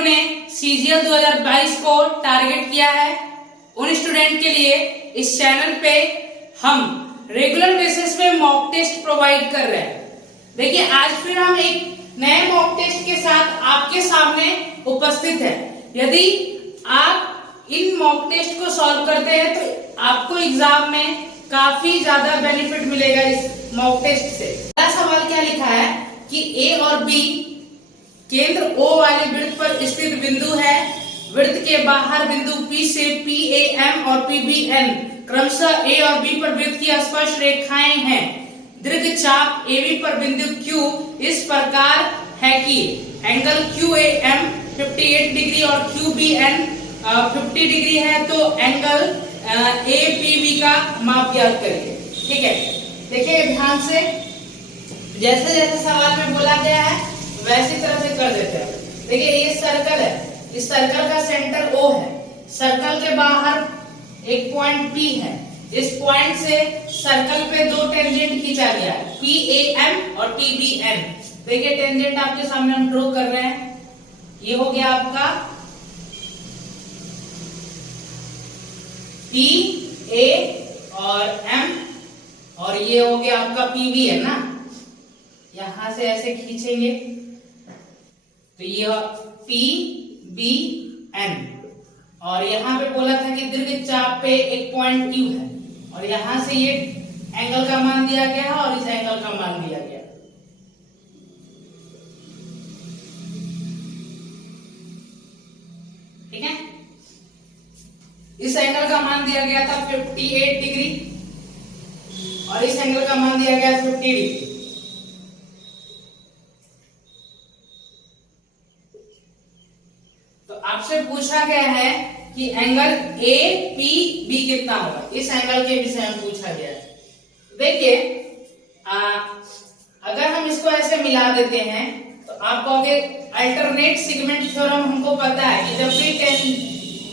BLU ने CGL 2022 को target किया है। उन स्टूडेंट के लिए इस चैनल पे हम रेगुलर बेसिस पे मॉक टेस्ट प्रोवाइड कर रहे हैं। देखिए आज फिर हम एक नए मॉक टेस्ट के साथ आपके सामने उपस्थित है। यदि आप इन मॉक टेस्ट को सॉल्व करते हैं तो आपको एग्जाम में काफी ज्यादा बेनिफिट मिलेगा इस मॉक टेस्ट से। पहला सवाल क्या लिखा है कि ए और बी केंद्र O वाले वृत्त पर स्थित बिंदु है। वृत्त के बाहर बिंदु P से PAM और PBN क्रमशः A और B पर वृत्त की स्पर्श रेखाएं हैं। दीर्घ चाप AB पर बिंदु Q इस प्रकार है कि एंगल QAM 58 डिग्री और QBN 50 डिग्री है, तो एंगल APB का माप ज्ञात करिए। ठीक है, देखिए ध्यान से, जैसे जैसे सवाल में बोला गया है वैसी तरह से कर देते हैं। देखिए ये सर्कल है, इस सर्कल का सेंटर O है, सर्कल के बाहर एक पॉइंट P है। इस पॉइंट से सर्कल पे दो टेंजेंट खींचा गया है, PAM और TBN। देखिए टेंजेंट आपके सामने हम ड्रॉ कर रहे हैं। ये हो गया आपका PA और M और ये हो गया आपका PB है ना। यहां से ऐसे खींचेंगे तो ये PBN और यहां पे बोला था कि दीर्घ चाप पे एक पॉइंट Q है और यहां से ये एंगल का मान दिया गया है और इस एंगल का मान दिया गया। ठीक है, इस एंगल का मान दिया गया था 58 डिग्री और इस एंगल का मान दिया गया 50 डिग्री। तो आपसे पूछा गया है कि एंगल APB कितना होगा, इस एंगल के विषय में पूछा गया है। देखिए अगर हम इसको ऐसे मिला देते हैं तो आप कहोगे अल्टरनेट सेगमेंट थ्योरम हमको पता है कि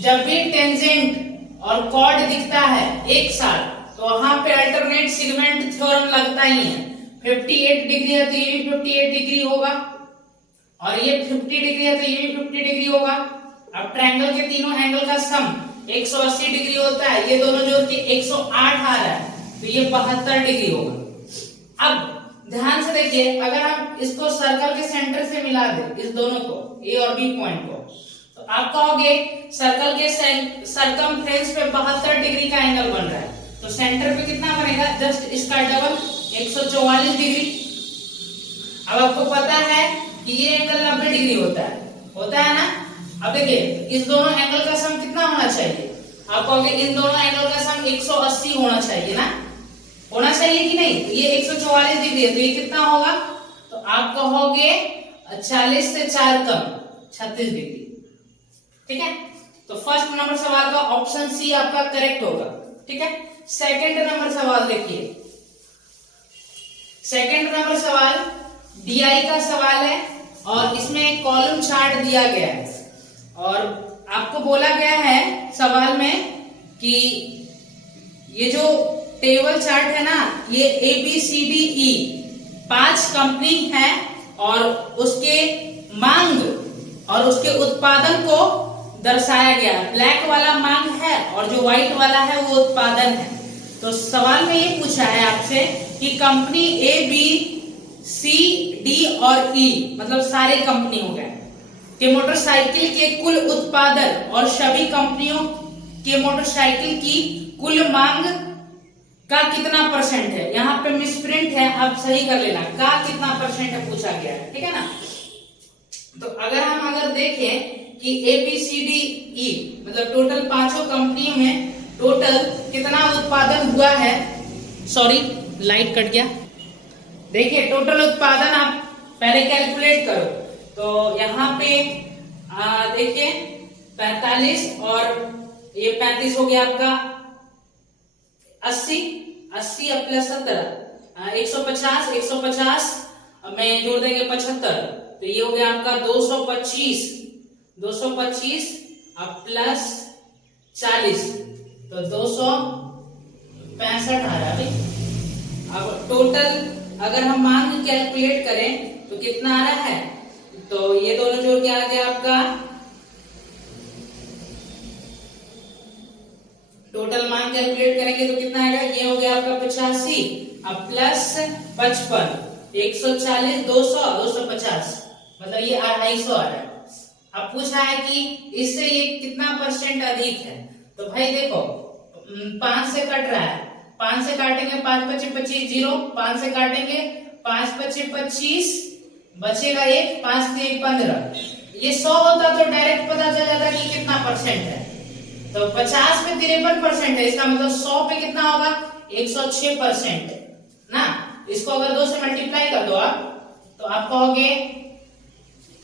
जब भी टेंजेंट और कॉर्ड दिखता है एक साथ तो वहां पे अल्टरनेट सेगमेंट थ्योरम लगता ही है। 58 डिग्री है तो ये भी 58 डिग्री होगा और ये 50 डिग्री है तो ये भी 50 डिग्री होगा। अब ट्रायंगल के तीनों एंगल का सम 180 डिग्री होता है, ये दोनों जोड़ के 108 आ रहा है तो ये 72 डिग्री होगा। अब ध्यान से देखिए, अगर हम इसको सर्कल के सेंटर से मिला दें, इस दोनों को A और B पॉइंट को, तो आप कहोगे सर्कल के सरकमफ्रेंस पे 72 डिग्री का एंगल बन रहा है, तो सेंटर पे कितना बनेगा, जस्ट इसका डबल 144 डिग्री। अब आपको पता है कि ये एंगल 90 डिग्री होता है ना। अब देखिए इस दोनों एंगल का सम कितना होना चाहिए, आप कहोगे इन दोनों एंगल का सम 180 होना चाहिए ना, होना चाहिए कि नहीं। ये 144 डिग्री है तो ये कितना होगा, तो आप कहोगे 40 से 4 कम 36 डिग्री। ठीक है, तो फर्स्ट नंबर सवाल का ऑप्शन सी आपका करेक्ट होगा। ठीक है, सेकंड नंबर सवाल देखिए, सेकंड नंबर सवाल DI का सवाल है और इसमें एक कॉलम चार्ट दिया गया है और आपको बोला गया है सवाल में कि ये जो टेबल चार्ट है ना, ये ABCDE 5 कंपनी है और उसके मांग और उसके उत्पादन को दर्शाया गया है। ब्लैक वाला मांग है और जो व्हाइट वाला है वो उत्पादन है। तो सवाल में ये पूछा है आपसे कि कंपनी ABCD और E मतलब सारे कंपनी हो गए के मोटरसाइकिल के कुल उत्पादन और सभी कंपनियों के मोटरसाइकिल की कुल मांग का कितना परसेंट है। यहाँ पे मिसप्रिंट है, आप सही कर लेना, का कितना परसेंट है पूछा गया है। ठीक है ना, तो अगर देखें कि ABCDE मतलब टोटल पांचों कंपनियों में टोटल कितना उत्पादन हुआ है, सॉरी लाइट कट गया। देखिए टोटल उत्पादन आप पहले कैलकुलेट करो, तो यहाँ पे देखिए 45 और ये 35 हो गया आपका 80 प्लस 70 150 में जोड़ देंगे 75 तो ये हो गया आपका 225 प्लस 40 तो 265 आ रहा है। अब टोटल अगर हम मांग कैलकुलेट करें तो कितना आ रहा है, तो ये दोनों जोड़ के आ गया आपका टोटल मान कैलकुलेट करेंगे तो कितना आएगा, ये हो गया आपका 85 अब प्लस 55, 140, 200, 250, मतलब ये 250 आ रहा है। अब पूछा है कि इससे ये कितना परसेंट अधिक है, तो भाई देखो 5 से कट रहा है, 5 से काटेंगे 5 25 25 0, 5 से काटेंगे 5 25 25, बचेगा 1, 5 3 15। ये 100 होता तो डायरेक्ट पता चल जाता कि कितना परसेंट है, तो 50 पे 53% है, इसका मतलब 100 पे कितना होगा 106% ना। इसको अगर 2 से मल्टीप्लाई कर दो आप, तो आप कहोगे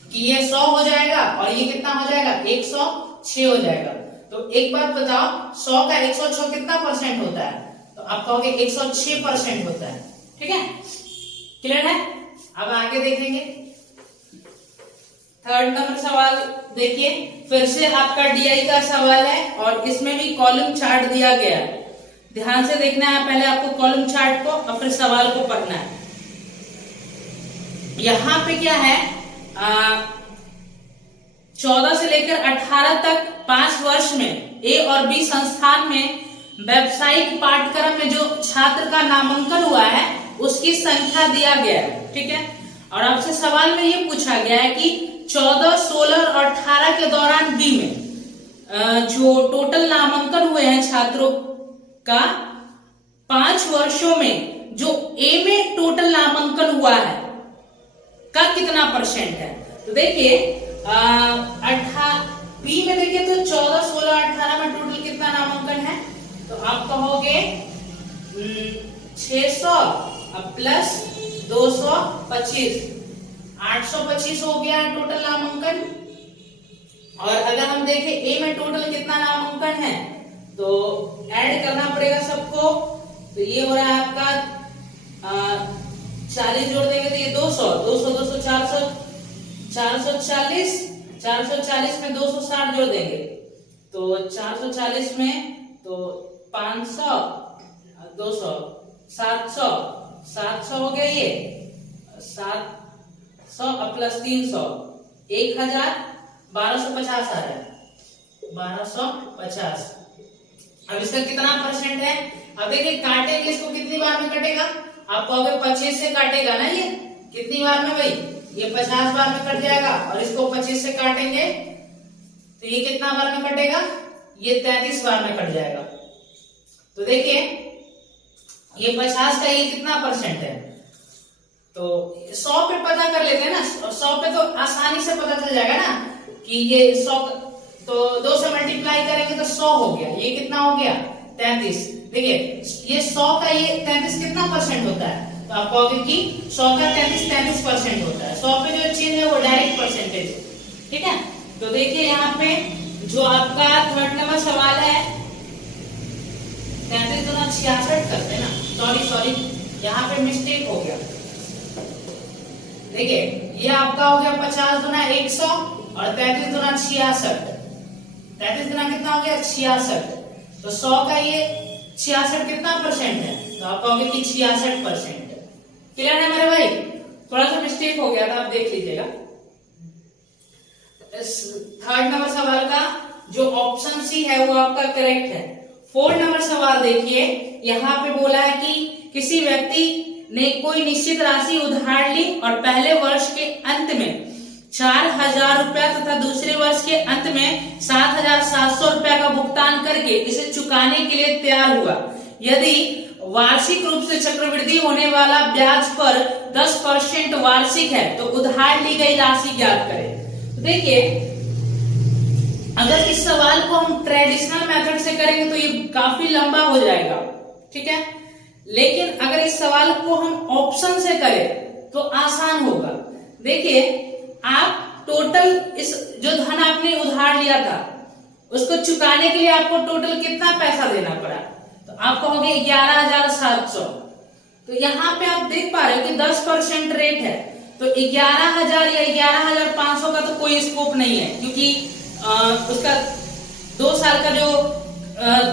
कि ये 100 हो जाएगा और ये कितना हो जाएगा 106 हो जाएगा। तो एक बात बताओ 100 का 106 कितना परसेंट होता है, तो आप कहोगे 106% होता है। ठीक है, क्लियर है। अब आगे देखेंगे थर्ड नंबर सवाल देखिए, फिर से आपका डीआई का सवाल है और इसमें भी कॉलम चार्ट दिया गया है। ध्यान से देखना है पहले आपको कॉलम चार्ट को और फिर सवाल को पढ़ना है। यहां पे क्या है 14 से लेकर 18 तक 5 वर्ष में ए और बी संस्थान में व्यावसायिक पाठ्यक्रम में जो छात्र का नामांकन हुआ है उसकी संख्या दिया गया है। ठीक है, और आपसे सवाल में ये पूछा गया है कि 14, 16 और 18 के दौरान बी में जो टोटल नामांकन हुए हैं छात्रों का 5 वर्षों में जो ए में टोटल नामांकन हुआ है का कितना परसेंट है। तो देखिए बी में देखिए तो 14, 16, 18 में टोटल कितना नामांकन है, तो आप कहोगे 600 प्लस 225, 825 हो गया टोटल नामांकन। और अगर हम देखें ए में टोटल कितना नामांकन है तो ऐड करना पड़ेगा सबको, तो ये हो रहा है आपका 40 जोड़ देंगे तो ये 200, 200, 200, 400, 440, 440 में 260 जोड़ देंगे तो 440 में तो 500, 200, 700, 700 हो गया, ये 700 प्लस 300 1000, 1250 आ रहा है, 1250। अब इसका कितना परसेंट है, अब देखिए काटेंगे इसको कितनी बार में कटेगा, आप कहोगे 25 से काटेगा ना, ये कितनी बार में भाई, ये 50 बार में कट जाएगा और इसको 25 से काटेंगे तो ये कितना बार में कटेगा, ये 33 बार में कट जाएगा। तो देखिए ये 50 का ये कितना परसेंट है, तो 100 पे पता कर लेते हैं ना, 100 पे तो आसानी से पता चल जाएगा ना कि ये 100, तो 2 से मल्टीप्लाई करेंगे तो 100 हो गया, ये कितना हो गया 33। देखिए ये 100 का ये 33 कितना परसेंट होता है, तो आप कहोगे कि 100 का 33% होता है। 100 पे जो चीज है वो डायरेक्ट परसेंटेज है। ठीक है, तो देखिए यहाँ पे जो आपका थर्ड नंबर सवाल है 33 गुना 66 करते ना, सॉरी यहाँ पे मिस्टेक हो गया। देखिए ये आपका हो गया 50 गुना 100 और 33 गुना 66, 33 गुना कितना हो गया 66, तो 100 का ये 66 कितना परसेंट है, तो आप कहोगे कि 66%। क्लियर है मेरे भाई, थोड़ा सा मिस्टेक हो गया था, आप देख लीजिएगा। थर्ड नंबर सवाल का जो ऑप्शन सी है वो आपका करेक्ट है। फोर्थ नंबर सवाल देखिए, यहाँ पे बोला है कि किसी व्यक्ति ने कोई निश्चित राशि उधार ली और पहले वर्ष के अंत में 4000 रुपया तथा दूसरे वर्ष के अंत में 7700 रुपया का भुगतान करके इसे चुकाने के लिए तैयार हुआ। यदि वार्षिक रूप से चक्रवृद्धि होने वाला ब्याज पर 10% वार्षिक है तो उधार ली गई राशि ज्ञात करें। तो देखिए अगर इस सवाल को हम ट्रेडिशनल मेथड से करेंगे तो ये काफी लंबा हो जाएगा, ठीक है, लेकिन अगर इस सवाल को हम ऑप्शन से करें तो आसान होगा। देखिए आप टोटल इस जो धन आपने उधार लिया था उसको चुकाने के लिए आपको टोटल कितना पैसा देना पड़ा, तो आप कहोगे 11,700। तो यहाँ पे आप देख पा रहे हो कि 10% रेट है, तो 11,000 या 11,500 का तो कोई स्कोप नहीं है, क्योंकि उसका 2 साल का जो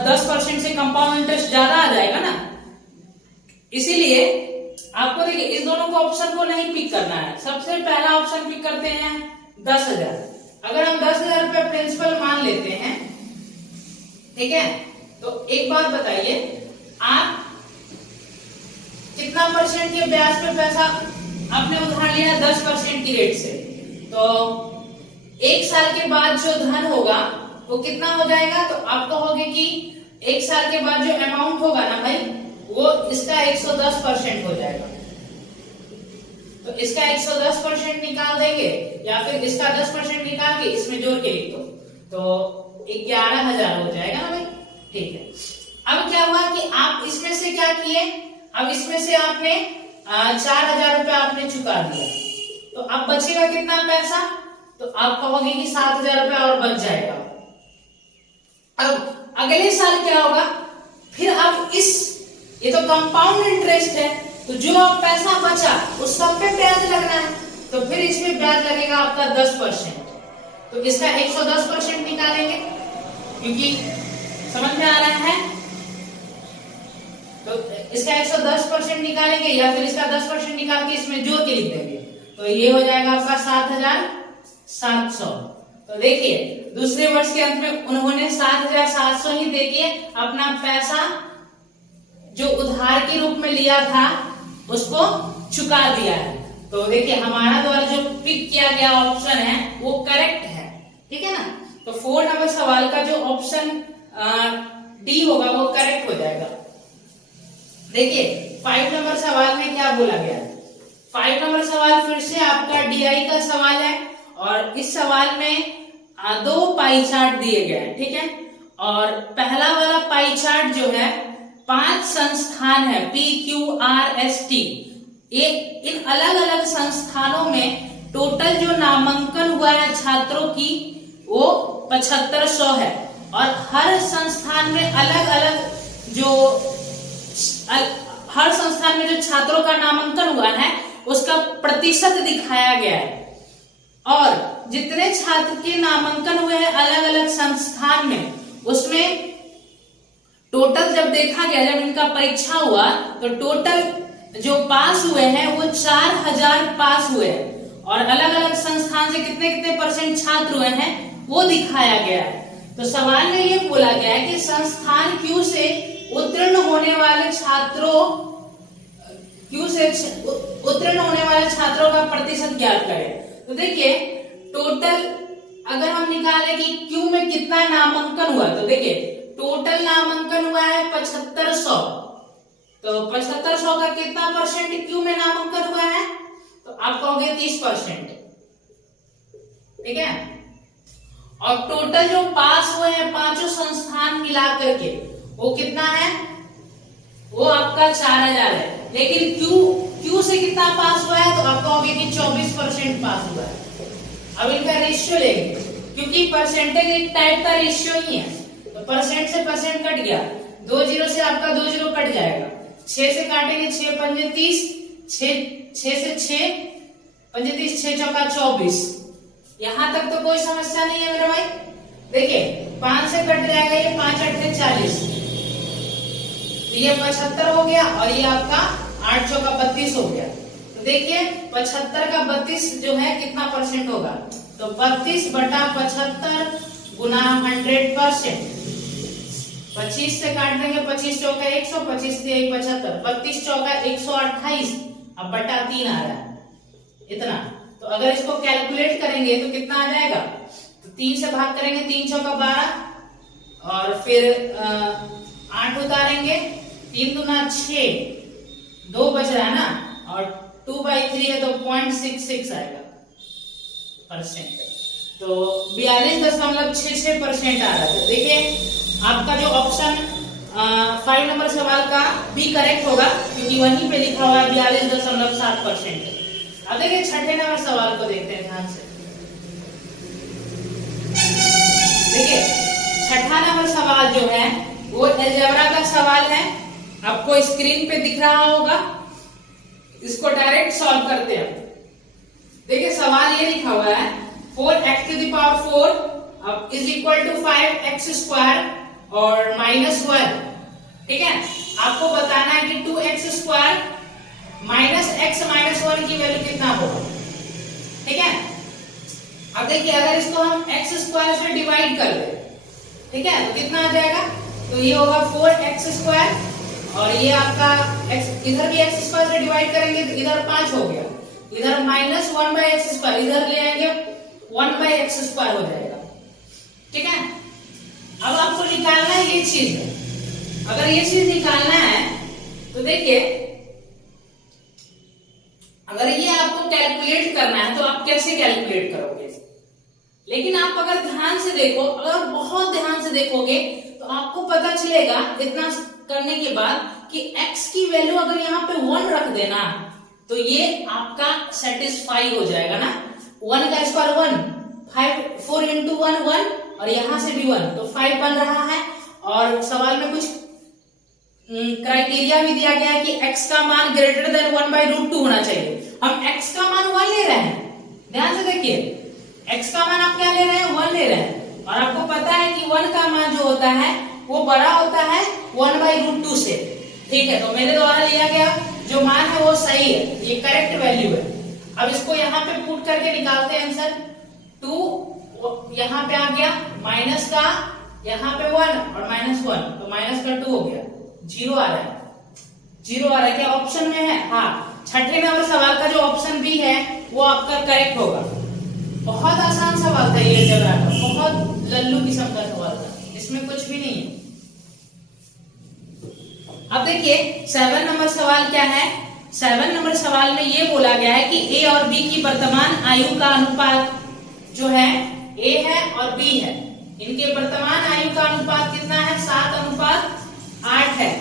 10% से कंपाउंड इंटरेस्ट ज्यादा आ जाएगा ना, इसीलिए आपको देखिए इस दोनों को ऑप्शन को नहीं पिक करना है। सबसे पहला ऑप्शन पिक करते हैं 10,000। अगर हम 10,000 रुपये प्रिंसिपल मान लेते हैं, ठीक है, तो एक बात बताइए, आप कितना परसेंट के ब्याज पे पैसा आपने उधार लिया? 10% की रेट से। तो 1 साल के बाद जो धन होगा वो कितना हो जाएगा? तो आप कहोगे कि 1 साल के बाद जो अमाउंट होगा ना भाई, वो इसका 110% हो जाएगा। तो इसका 110% निकाल देंगे या फिर इसका 10% निकाल के इसमें जोड़ के लिख दो, तो 11,000 हो जाएगा ना भाई। ठीक है, अब क्या हुआ कि आप इसमें से क्या किए? अब इसमें से आपने 4,000 रुपया आपने चुका दिया, तो अब बचेगा कितना पैसा? तो आप कहोगे कि 7,000 रुपया और बच जाएगा। अब अगले साल क्या होगा? फिर अब ये तो कंपाउंड इंटरेस्ट है, तो जो अब पैसा बचा उस सब पे ब्याज लगना है, तो फिर इसमें ब्याज लगेगा आपका 10%। तो इसका 110% निकालेंगे, क्योंकि समझ में आ रहा है? तो इसका 110% निकालेंगे या फिर इसका 10% निकाल के इसमें जोड़ के लिख देंगे, तो ये हो जाएगा आपका 7,700। तो देखिए दूसरे वर्ष के अंत में उन्होंने 7,700 ही देके अपना पैसा जो उधार के रूप में लिया था उसको चुका दिया है। तो देखिए हमारा द्वारा जो पिक किया गया ऑप्शन है वो करेक्ट है, ठीक है ना। तो 4 नंबर सवाल का जो ऑप्शन डी होगा वो करेक्ट हो जाएगा। देखिए 5 नंबर सवाल में क्या बोला गया है? 5 नंबर सवाल फिर से आपका डीआई का सवाल है और इस सवाल में 2 पाई चार्ट दिए गए हैं, ठीक है। और पहला वाला पाई चार्ट जो है 5 संस्थान है PQRST, ये इन अलग अलग संस्थानों में टोटल जो नामांकन हुआ है छात्रों की वो 7500 है और हर संस्थान में अलग अलग हर संस्थान में जो छात्रों का नामांकन हुआ है उसका प्रतिशत दिखाया गया है और जितने छात्र के नामांकन हुए हैं अलग अलग संस्थान में उसमें टोटल जब देखा गया, जब इनका परीक्षा हुआ तो टोटल जो पास हुए हैं वो 4000 पास हुए हैं और अलग अलग संस्थान से कितने कितने परसेंट छात्र हुए हैं वो दिखाया गया है। तो सवाल में ये बोला गया है कि संस्थान क्यू से उत्तीर्ण होने वाले छात्रों का प्रतिशत ज्ञात करें। तो देखिए टोटल अगर हम निकालें कि क्यू में कितना नामांकन हुआ, तो देखिए टोटल नामांकन हुआ है 7500, तो 7500 का कितना परसेंट क्यू में नामांकन हुआ है? तो आप कहोगे 30%, ठीक है। और टोटल जो पास हुए हैं पांचों संस्थान मिलाकर के वो कितना है? वो आपका 4000 है, लेकिन क्यू से कितना पास हुआ है? तो आप कहोगे कि 24% पास हुआ है। अब इनका रेशियो लेंगे क्योंकि परसेंटेज एक टाइप का रेशियो ही है, तो परसेंट से परसेंट कट गया, 2 जीरो से आपका 2 जीरो कट जाएगा, 6 से काटेंगे 6 पंजे 30, 6 से 6 पंजे 30, 6 चौका 24। यहां तक तो कोई समस्या नहीं है मेरे भाई। देखिए 5 से कट जाएगा, ये 5 8 40, तो ये 75 हो गया और ये आपका 8 चौका 32 हो गया। तो देखिए 75 का 32 जो है कितना परसेंट होगा? तो 32/75 गुना 100%। 25 से काट देंगे, 25 चौका 100, 25 से 75, 32 चौका 128, अब बटा 3 आ रहा है इतना। तो अगर इसको कैलकुलेट करेंगे तो कितना आ जाएगा? तो 3 से भाग करेंगे, 3 चौका 12 और फिर 8 उतारेंगे, 3 दूना 6, 2 बच रहा है ना, और 2/3 है तो 0.66 आएगा परसेंट। तो 42.66% आ रहा है। देखिए आपका जो ऑप्शन 5 नंबर सवाल का भी करेक्ट होगा क्योंकि वहीं पे लिखा हुआ है 42.7%। अब देखिए 6ठे नंबर सवाल को देखते हैं ध्यान से। देखिए 6ठा नंबर सवाल जो है वो अलजेब्रा का सवाल है, आपको स्क्रीन पे दिख रहा होगा। इसको डायरेक्ट सॉल्व करते हैं। देखिए सवाल ये लिखा हुआ है 4x⁴ is equal to 5x² और -1, ठीक है। आपको बताना है कि 2x² माइनस x माइनस 1 की वैल्यू कितना होगा, ठीक है। अब देखिए अगर इसको हम x² से डिवाइड कर दे, ठीक है, तो कितना आ जाएगा? तो ये होगा 4x² और ये आपका x, इधर भी x² से डिवाइड करेंगे तो इधर 5 हो गया, इधर -1/x², इधर ले आएंगे 1/x² हो जाएगा। ठीक है, अब आपको निकालना है ये चीज है। अगर ये चीज निकालना है तो देखिए, अगर ये आपको कैलकुलेट करना है तो आप कैसे कैलकुलेट करोगे, लेकिन आप अगर ध्यान से देखो, अगर बहुत ध्यान से देखोगे तो आपको पता चलेगा इतना करने के बाद कि x की वैल्यू अगर यहाँ पे 1 रख देना तो ये आपका सेटिस्फाई हो जाएगा ना। 1 का स्क्वायर 1, 4 into 1 1 और यहां से भी 1 तो 5 बन रहा है। और सवाल में कुछ क्राइटेरिया भी दिया गया है कि x का मान ग्रेटर देन 1/√2 होना चाहिए। हम x का मान 1 ले रहे हैं, ध्यान से देखिए, x का मान आप क्या ले रहे हैं, 1 ले रहे हैं, और आपको पता है कि 1 का मान जो होता है वो बड़ा होता है 1/√2 से। ठीक है, तो मेरे द्वारा लिया गया जो मान है वो सही है, ये करेक्ट वैल्यू है। अब इसको यहाँ पे पुट करके निकालते हैं आंसर। 2 यहाँ पे आ गया, माइनस का यहाँ पे 1 और -1 तो माइनस का 2 हो गया, 0 आ रहा है, 0 आ रहा है। क्या ऑप्शन में है? हाँ, छठे नंबर सवाल का जो ऑप्शन बी है वो आपका करेक्ट होगा। बहुत आसान सवाल था ये अलजेब्रा का, बहुत लल्लू किस्म का सवाल था, इसमें कुछ भी नहीं है। अब देखिए 7 नंबर सवाल क्या है। 7 नंबर सवाल में ये बोला गया है कि ए और बी की वर्तमान आयु का अनुपात जो है, ए है और बी है, इनके वर्तमान आयु का अनुपात कितना है, 7:8 है।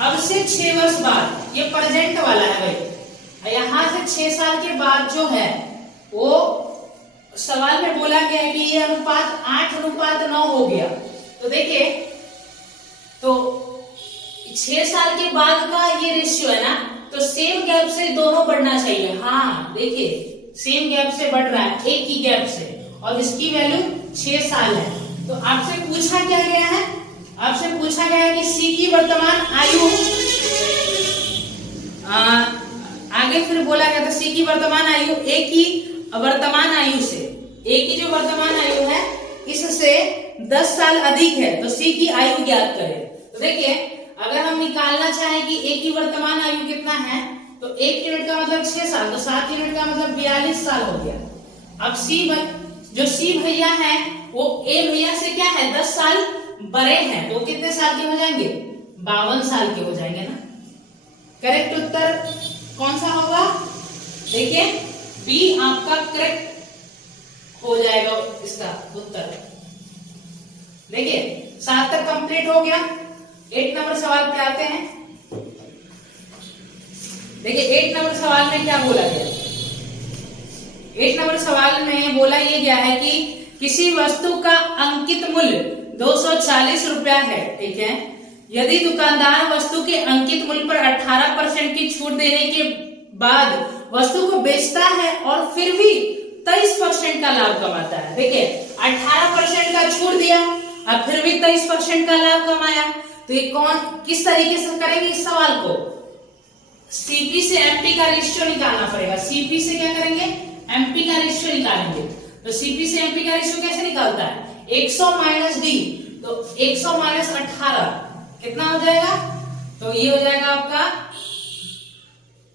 अब से 6 वर्ष बाद, ये प्रेजेंट वाला है भाई, यहां से 6 साल के बाद जो है वो सवाल में बोला गया है कि ये अनुपात 8:9 हो गया। तो देखिए, तो 6 साल के बाद का ये रेशियो है ना, तो सेम गैप से दोनों बढ़ना चाहिए। हाँ देखिए, सेम गैप से बढ़ रहा है, एक ही गैप से, और इसकी वैल्यू 6 साल है। तो आपसे पूछा क्या गया है, आपसे पूछा गया है कि सी की वर्तमान आयु, आगे फिर बोला गया था सी की वर्तमान आयु ए की वर्तमान आयु से, ए की जो वर्तमान आयु है इससे 10 साल अधिक है, तो सी की आयु ज्ञात करें। तो देखिए, अगर हम निकालना चाहें कि ए की वर्तमान आयु कितना है, तो 1 यूनिट का मतलब 6 साल, तो 7 यूनिट का मतलब 42 साल हो गया। अब जो सी भैया है वो ए भैया से क्या है, 10 साल बड़े हैं, तो कितने साल के हो जाएंगे, 52 साल के हो जाएंगे ना। करेक्ट उत्तर कौन सा होगा, देखिए बी आपका करेक्ट हो जाएगा इसका उत्तर। देखिए 7 तक कंप्लीट हो गया। 8 नंबर सवाल पे आते हैं। देखिए 8 नंबर सवाल में क्या बोला गया, 8 नंबर सवाल में बोला ये गया है कि किसी वस्तु का अंकित मूल्य 240 रुपया है। ठीक है, यदि दुकानदार वस्तु के अंकित मूल्य पर 18% की छूट देने के बाद वस्तु को बेचता है और फिर भी 23% का लाभ कमाता है। देखिए 18% का छूट दिया और फिर भी 23% का लाभ कमाया, तो ये कौन, किस तरीके से करेंगे इस सवाल को, सीपी से एमपी का रेशियो निकालना पड़ेगा। सीपी से क्या करेंगे, एमपी का रेशियो निकालेंगे। तो सीपी से एमपी का रेशियो कैसे निकालता है, 100 माइनस डी, तो 100 माइनस 18 कितना हो जाएगा, तो ये हो जाएगा आपका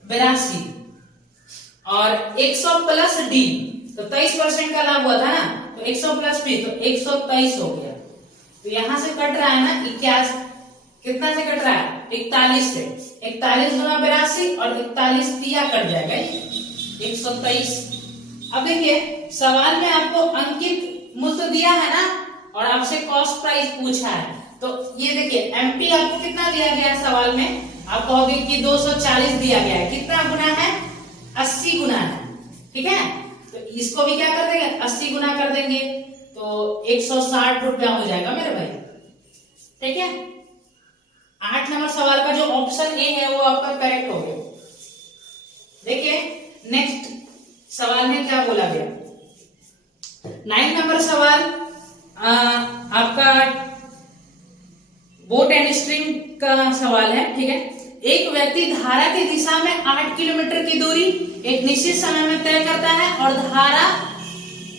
82, और 100 प्लस डी, तो 23% का लाभ हुआ था ना, तो 100 प्लस बी तो 123 हो गया। तो यहां से कट रहा है ना 81, कितना से कट रहा है, 41 से, 41 गुना 82 और 41 दिया कट जाएगा 123। अब देखिए सवाल में आपको अंकित मूल्य दिया है ना, और आपसे कॉस्ट प्राइस पूछा है, तो ये देखिए एमपी आपको कितना दिया गया है सवाल में, आप कहोगे कि 240 दिया गया है, कितना गुना है, 80 गुना है। ठीक है, तो इसको भी क्या कर देंगे, 80 गुना कर देंगे, तो 160 रुपया हो जाएगा मेरे भाई। ठीक है, 8 नंबर सवाल का जो ऑप्शन ए है वो आपका करेक्ट हो गया। देखिए नेक्स्ट सवाल में क्या बोला गया, 9 नंबर सवाल आपका बोट एंड स्ट्रिंग का सवाल है। ठीक है, एक व्यक्ति धारा की दिशा में 8 किलोमीटर की दूरी एक निश्चित समय में तय करता है और धारा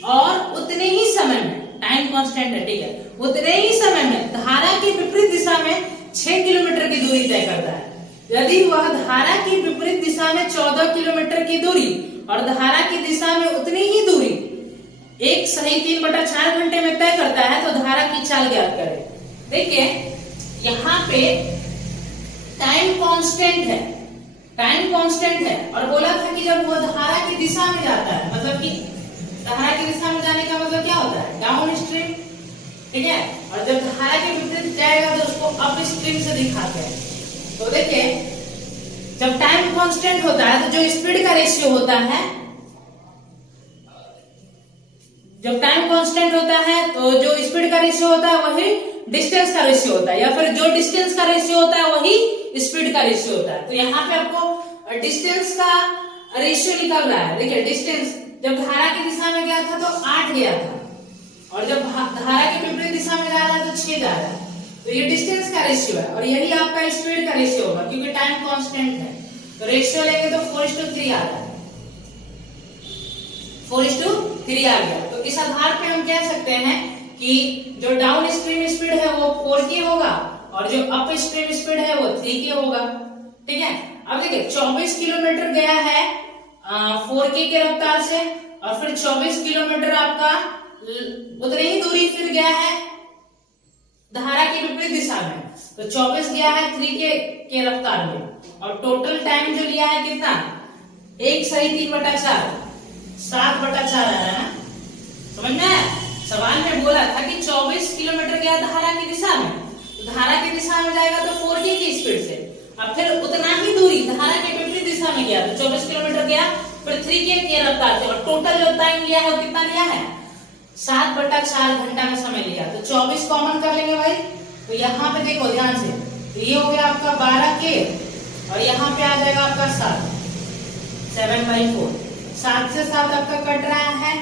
और उतने ही समय में टाइम कांस्टेंट है, ठीक है, उतने ही समय में धारा की विपरीत दिशा में 6 किलोमीटर की दूरी तय करता है। यदि वह धारा की विपरीत दिशा में 14 किलोमीटर की दूरी और धारा की दिशा में उतनी ही दूरी एक सही 3/4 घंटे में तय करता है तो धारा की चाल ज्ञात करें। देखिए यहाँ पे टाइम कांस्टेंट है, टाइम कांस्टेंट है, और बोला था कि जब वो धारा की दिशा में जाता है, मतलब कि धारा की दिशा में जाने का मतलब क्या होता है, डाउन स्ट्रीम, ठीक है, और जब धारा के विपरीत जाएगा तो उसको अप स्ट्रीम से दिखाते हैं। तो देखिए जब टाइम कांस्टेंट होता है तो जो स्पीड का रेशियो होता है, जब टाइम कांस्टेंट होता है तो जो स्पीड का रेशियो होता है वही डिस्टेंस का रेशियो होता है, या फिर जो डिस्टेंस का रेशियो होता है वही स्पीड का रेशियो होता है। तो यहाँ पे आपको डिस्टेंस का रेशियो निकल रहा है। देखिए डिस्टेंस जब धारा की दिशा में गया था तो 8 गया था, और जब धारा के विपरीत दिशा में जा रहा है तो 6 जा रहा है। तो ये डिस्टेंस का रेशियो है, और यही आपका स्पीड का रेशियो होगा क्योंकि टाइम कांस्टेंट है। तो रेशियो लेंगे तो 4:3 आ रहा है, 4:3 आ गया। तो इस आधार पे हम कह सकते हैं कि जो डाउन स्ट्रीम स्पीड है वो 4k होगा और जो अप स्ट्रीम स्पीड है वो 3k होगा, ठीक है। अब देखिए 24 किलोमीटर गया है 4k के रफ्तार से, और फिर 24 किलोमीटर आपका उतनी ही दूरी फिर गया है धारा की विपरीत दिशा में, तो 24 गया है 3k के रफ्तार में, और टोटल टाइम जो लिया है कितना, 1 सही 3/4, 7/4 आ रहा है ना, समझ में आया। सवाल में बोला था कि 24 किलोमीटर गया धारा की दिशा में, तो धारा की दिशा में जाएगा तो 4k की स्पीड से, अब फिर उतना ही दूरी धारा के विपरीत दिशा में गया तो 24 किलोमीटर गया फिर 3k के रफ्तार से, और टोटल जो टाइम लिया है वो कितना लिया है, 7/4 घंटा का समय लिया। तो 24 कॉमन कर लेंगे भाई, तो यहाँ पे देखो ध्यान से, तो ये हो गया आपका 12k, और यहाँ पे आ जाएगा आपका 7/4, 7 से 7 आपका कट रहा है,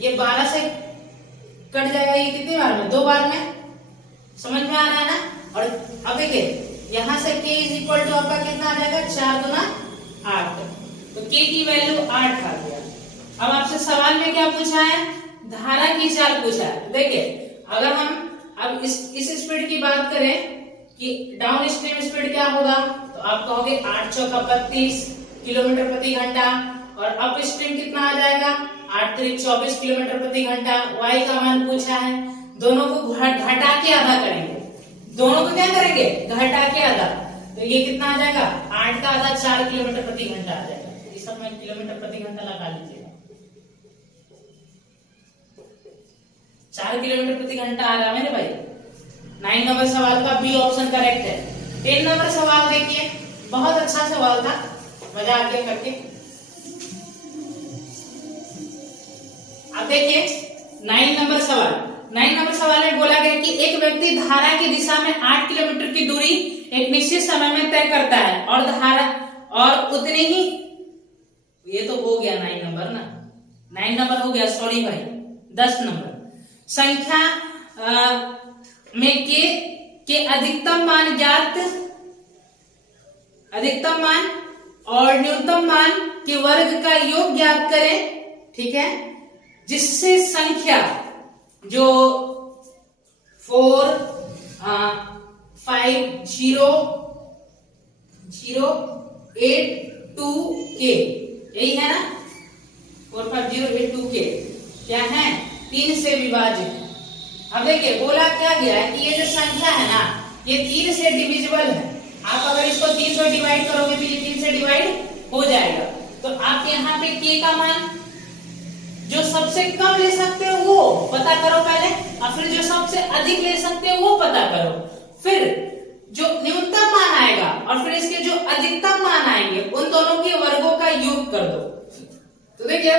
ये 12 से कट जाएगा, ये कितनी बार में, 2 बार में, समझ में आ रहा है ना। और अब देखिए यहाँ से k इज आपका कितना आ जाएगा, 4 दूना 8, तो k की वैल्यू 8 आ गया। अब आपसे सवाल में क्या पूछा है, धारा की चाल पूछा है। देखिए अगर हम अब इस स्पीड की बात करें कि डाउन स्ट्रीम स्पीड क्या होगा, तो आप कहोगे 8 चौका 32 किलोमीटर प्रति घंटा, और अप स्ट्रीम कितना आ जाएगा, 8 त्रिक 24 किलोमीटर प्रति घंटा। y का मान पूछा है, दोनों को घटा के आधा करेंगे, दोनों को क्या करेंगे, घटा के आधा, तो ये कितना आ जाएगा, 8 का आधा 4 किलोमीटर प्रति घंटा आ जाएगा। इस सब में किलोमीटर प्रति घंटा लगा लीजिएगा, 4 किलोमीटर प्रति घंटा आ रहा है मेरे भाई। 9 नंबर सवाल का बी ऑप्शन करेक्ट है। 10 नंबर सवाल देखिए, बहुत अच्छा सवाल था, मजा आ गया करके। अब देखिए 9 नंबर सवाल, 9 नंबर सवाल में बोला गया कि एक व्यक्ति धारा की दिशा में 8 किलोमीटर की दूरी एक निश्चित समय में तय करता है, और धारा और उतने ही, ये तो हो गया 9 नंबर ना, 9 नंबर हो गया, सॉरी भाई। 10 नंबर संख्या में के अधिकतम मान ज्ञात, अधिकतम मान और न्यूनतम मान के वर्ग का योग ज्ञात करें, ठीक है, जिससे संख्या जो 4 5 0 0 8 2k, यही है ना, 4 5 0 8 2k क्या है, 3 से विभाजित। अब देखिए बोला क्या गया है कि ये जो संख्या है ना, ये 3 से डिविजिबल है। आप अगर इसको 3 से डिवाइड करोगे तो ये 3 से डिवाइड हो जाएगा। तो आप यहाँ पे k का मान जो सबसे कम ले सकते हो वो पता करो पहले, और फिर जो सबसे अधिक ले सकते हो वो पता करो, फिर जो न्यूनतम मान आएगा और फिर इसके जो अधिकतम मान आएंगे उन दोनों के वर्गों का योग कर दो। तो देखिए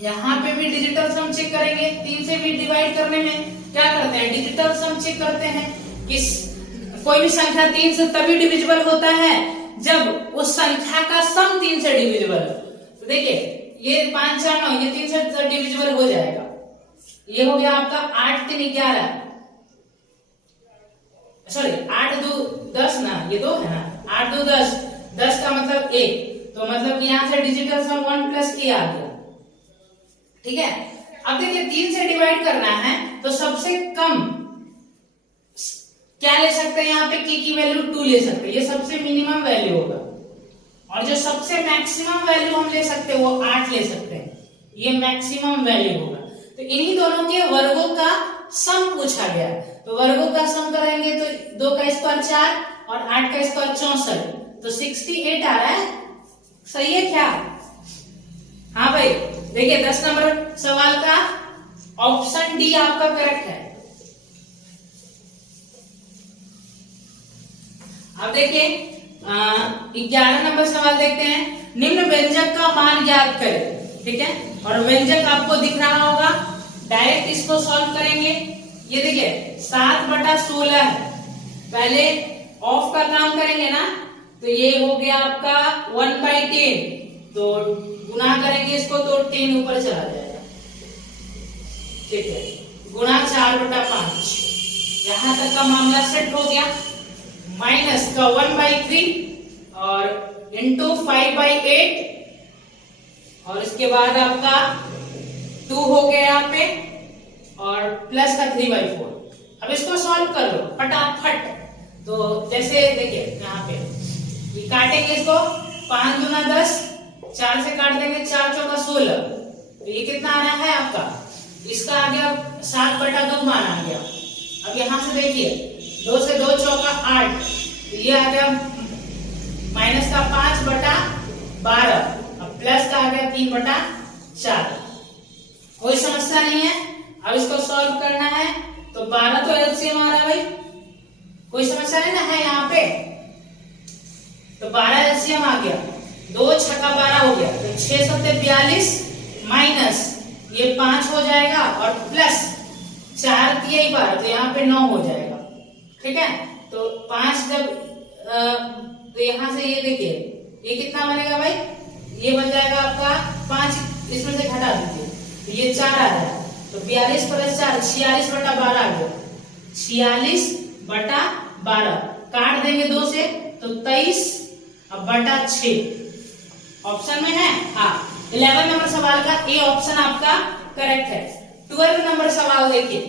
यहाँ पे भी डिजिटल सम चेक करेंगे, 3 से भी डिवाइड करने में क्या करते हैं, डिजिटल सम चेक करते हैं कि कोई भी संख्या 3 से तभी डिविजिबल होता है जब उस संख्या का सम 3 से डिविजिबल हो। तो देखिए ये 5 4 9, ये 3 से डिविजिबल हो जाएगा। ये हो गया आपका 8 3 11, सॉरी 8 2 10 ना, ये 2 है ना, 8 2 10, 10 का मतलब 1, तो मतलब कि यहाँ से डिजिटल सम 1 + a आ गया, ठीक है। अब देखिए 3 से डिवाइड करना है तो सबसे कम क्या ले सकते हैं, यहाँ पे की वैल्यू 2 ले सकते हैं, ये सबसे मिनिमम वैल्यू होगा। और जो सबसे मैक्सिमम वैल्यू हम ले सकते हैं वो 8 ले सकते हैं, ये मैक्सिमम वैल्यू होगा। तो इन्हीं दोनों के वर्गों का सम पूछा गया, तो वर्गों का सम करेंगे तो 2 का स्क्वायर 4 और 8 का स्क्वायर 64, तो 68 आ रहा है। सही है क्या? हाँ भाई, देखिए 10 नंबर सवाल का ऑप्शन डी आपका करेक्ट है। अब देखिए 11 नंबर सवाल देखते हैं। निम्न व्यंजक का मान ज्ञात करें, ठीक है, और व्यंजक आपको दिख रहा होगा, डायरेक्ट इसको सॉल्व करेंगे। ये देखिए 7/16 है, पहले ऑफ का काम करेंगे ना, तो ये हो गया आपका 1/10, तो गुना करेंगे इसको तो 10 ऊपर चला जाएगा, ठीक है, गुना 4/5, यहां तक का मामला सेट हो गया। माइनस का 1/3 और इंटू 5/8 और इसके बाद आपका 2 हो गया यहाँ पे और प्लस का 3/4। अब इसको सॉल्व कर लो फटाफट। तो जैसे देखिए यहाँ पे ये काटेंगे इसको, 5 दूना 10, 4 से काट देंगे, 4 चौका 16, तो ये कितना आ रहा है आपका, इसका आ गया 7/2 मान आ गया। अब यहाँ से देखिए 2 से 2 चौका 8, ये आ गया माइनस का 5/12, अब प्लस का आ गया 3/4। कोई समस्या नहीं है। अब इसको सॉल्व करना है तो 12 तो एलसीएम आ रहा है भाई, कोई समस्या नहीं ना है यहाँ पे, तो 12 एलसीएम आ गया, 2 छक्का 12 हो गया, तो 6 सत्ते 42 माइनस ये 5 हो जाएगा और प्लस 4 दिए 12, तो यहाँ पे 9 हो जाएगा, ठीक है। तो 5 जब तो यहाँ से ये देखिए ये कितना बनेगा भाई, ये बन जाएगा आपका 5, इसमें से घटा दीजिए तो ये 4 आ रहा है, तो 42 + 4 46/12 आ गया, 46/12 काट देंगे 2 से तो 23/6 ऑप्शन में है। हाँ, 11 नंबर सवाल का ए ऑप्शन आपका करेक्ट है। 12 नंबर सवाल देखिए,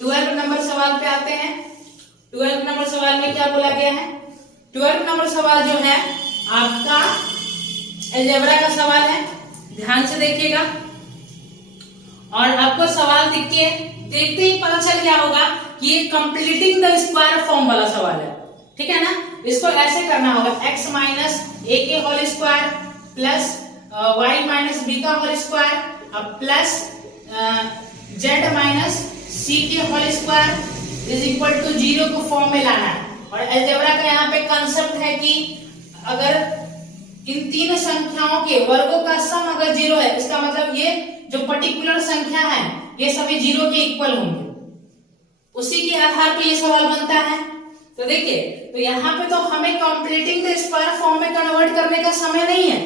12 नंबर सवाल पे आते हैं। 12 नंबर सवाल में क्या बोला गया है? 12 नंबर सवाल जो है आपका अलजेब्रा का सवाल है, ध्यान से देखिएगा। और आपको सवाल देखते ही पता चल गया होगा कि ये कंप्लीटिंग द स्क्वायर फॉर्म वाला सवाल है, ठीक है ना। इसको ऐसे करना होगा, x माइनस a के whole square plus y minus b का होल स्क्वायर अब प्लस z माइनस c के whole square is equal to 0 को फॉर्म में लाना है। और अलजेब्रा का यहाँ पे कंसेप्ट है कि अगर इन तीन संख्याओं के वर्गों का सम अगर 0 है, इसका मतलब ये जो पर्टिकुलर संख्या है ये सभी 0 के इक्वल होंगे, उसी के आधार पर ये सवाल बनता है। तो देखिए, तो यहाँ पे तो हमें कंप्लीटिंग द स्क्वायर फॉर्म में कन्वर्ट करने का समय नहीं है,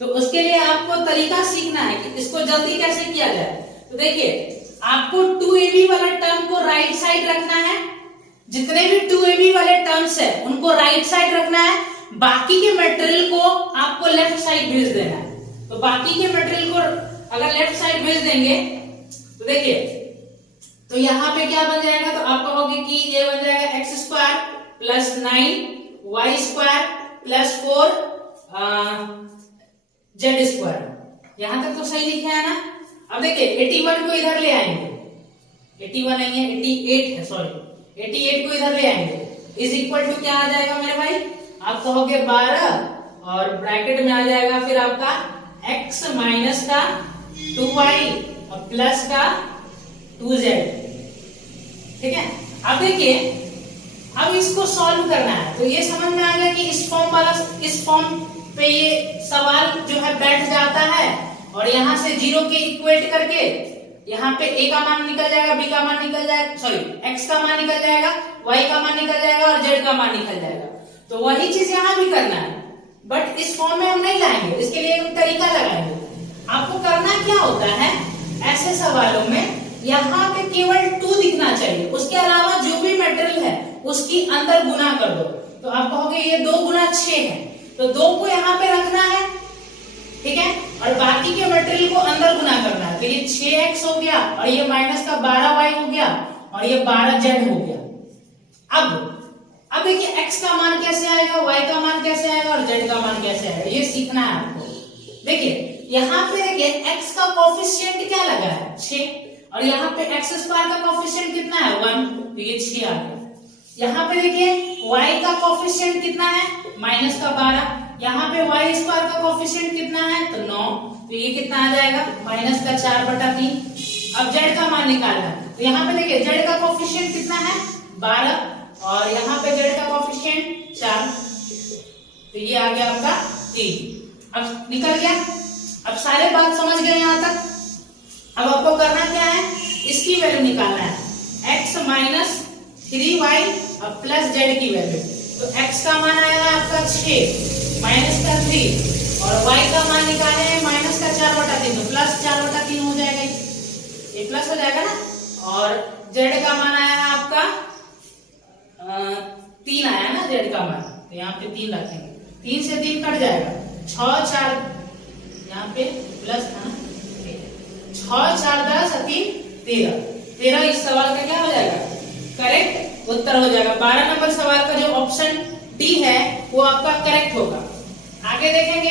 तो उसके लिए आपको तरीका सीखना है कि इसको जल्दी कैसे किया जाए। तो देखिए, आपको 2ab वाला टर्म को राइट साइड रखना है, जितने भी 2ab वाले टर्म्स है उनको राइट साइड रखना है, बाकी के मटेरियल को आपको लेफ्ट साइड भेज देना है। तो बाकी के मटेरियल को अगर लेफ्ट साइड भेज देंगे तो देखिए, तो यहाँ पे क्या बन जाएगा, तो आप कहोगे कि ये बन जाएगा x square plus 9 y square plus 4 z square. यहां तक तो सही लिखा है ना। अब देखिए 81 को इधर ले आएंगे, 81 नहीं है 88 है, सॉरी 88 को इधर ले आएंगे, इज इक्वल टू क्या आ जाएगा मेरे भाई, आप कहोगे 12 और ब्रैकेट में आ जाएगा फिर आपका x माइनस का 2y और प्लस का 2z, ठीक है। अब देखिए, अब इसको सॉल्व करना है, तो ये समझ में आ गया कि इस फॉर्म पे ये सवाल जो है बैठ जाता है और यहाँ से 0 के इक्वेट करके यहाँ पे a का मान निकल जाएगा, b का मान निकल जाएगा, सॉरी x का मान निकल जाएगा, y का मान निकल जाएगा और z का मान निकल जाएगा। तो वही चीज यहाँ भी करना है, बट इस फॉर्म में हम नहीं लाएंगे, इसके लिए एक तरीका लगाएंगे। आपको करना क्या होता है, ऐसे सवालों में यहाँ पे केवल 2 दिखना चाहिए, उसके अलावा जो भी मटेरियल है उसकी अंदर गुना कर दो। तो आप कहोगे ये 2 गुना 6 है, तो 2 को यहाँ पे रखना है, ठीक है। और बाकी के मटेरियल को अंदर गुना करना है। तो ये 6x हो गया और ये माइनस का 12y हो गया और ये 12z हो गया। अब देखिए x का मान कैसे आएगा, y का मान कैसे आएगा और z का मान कैसे आएगा, ये सीखना है आपको। देखिए यहाँ पे देखिए x का कोफिशिएंट क्या लगा है 6 और यहाँ पे x स्क्वायर का कोफिशिएंट कितना है 1, तो ये 6 आ गया। यहाँ पे देखिए y का कोफिशिएंट कितना है माइनस का 12, यहाँ पे y स्क्वायर का कोफिशिएंट कितना है तो 9, तो ये कितना आ जाएगा माइनस का 4/3। अब z का मान निकालना है, तो यहाँ पे देखिए z का कोफिशिएंट कितना है 12 और यहाँ पे z का कोफिशिएंट 4, तो ये आ गया आपका 3। अब निकल गया। अब सारे बात समझ गए यहाँ तक। अब आपको करना क्या है, इसकी वैल्यू निकालना है x माइनस 3y अब प्लस z की वैल्यू। तो x का मान आएगा आपका 6 माइनस का 3 और y का मान निकाले हैं माइनस का 4/3, तो प्लस 4/3 हो जाएगा, ये प्लस हो जाएगा ना। और z का मान आया है आपका 3 आया ना z का मान, तो यहाँ पे 3 रखेंगे, 3 से 3 कट जाएगा, 6 4 यहाँ पे प्लस था ना, 6 4 10 3 13, 13 इस सवाल का क्या हो जाएगा करेक्ट उत्तर हो जाएगा। 12 नंबर सवाल का जो ऑप्शन डी है वो आपका करेक्ट होगा। आगे देखेंगे,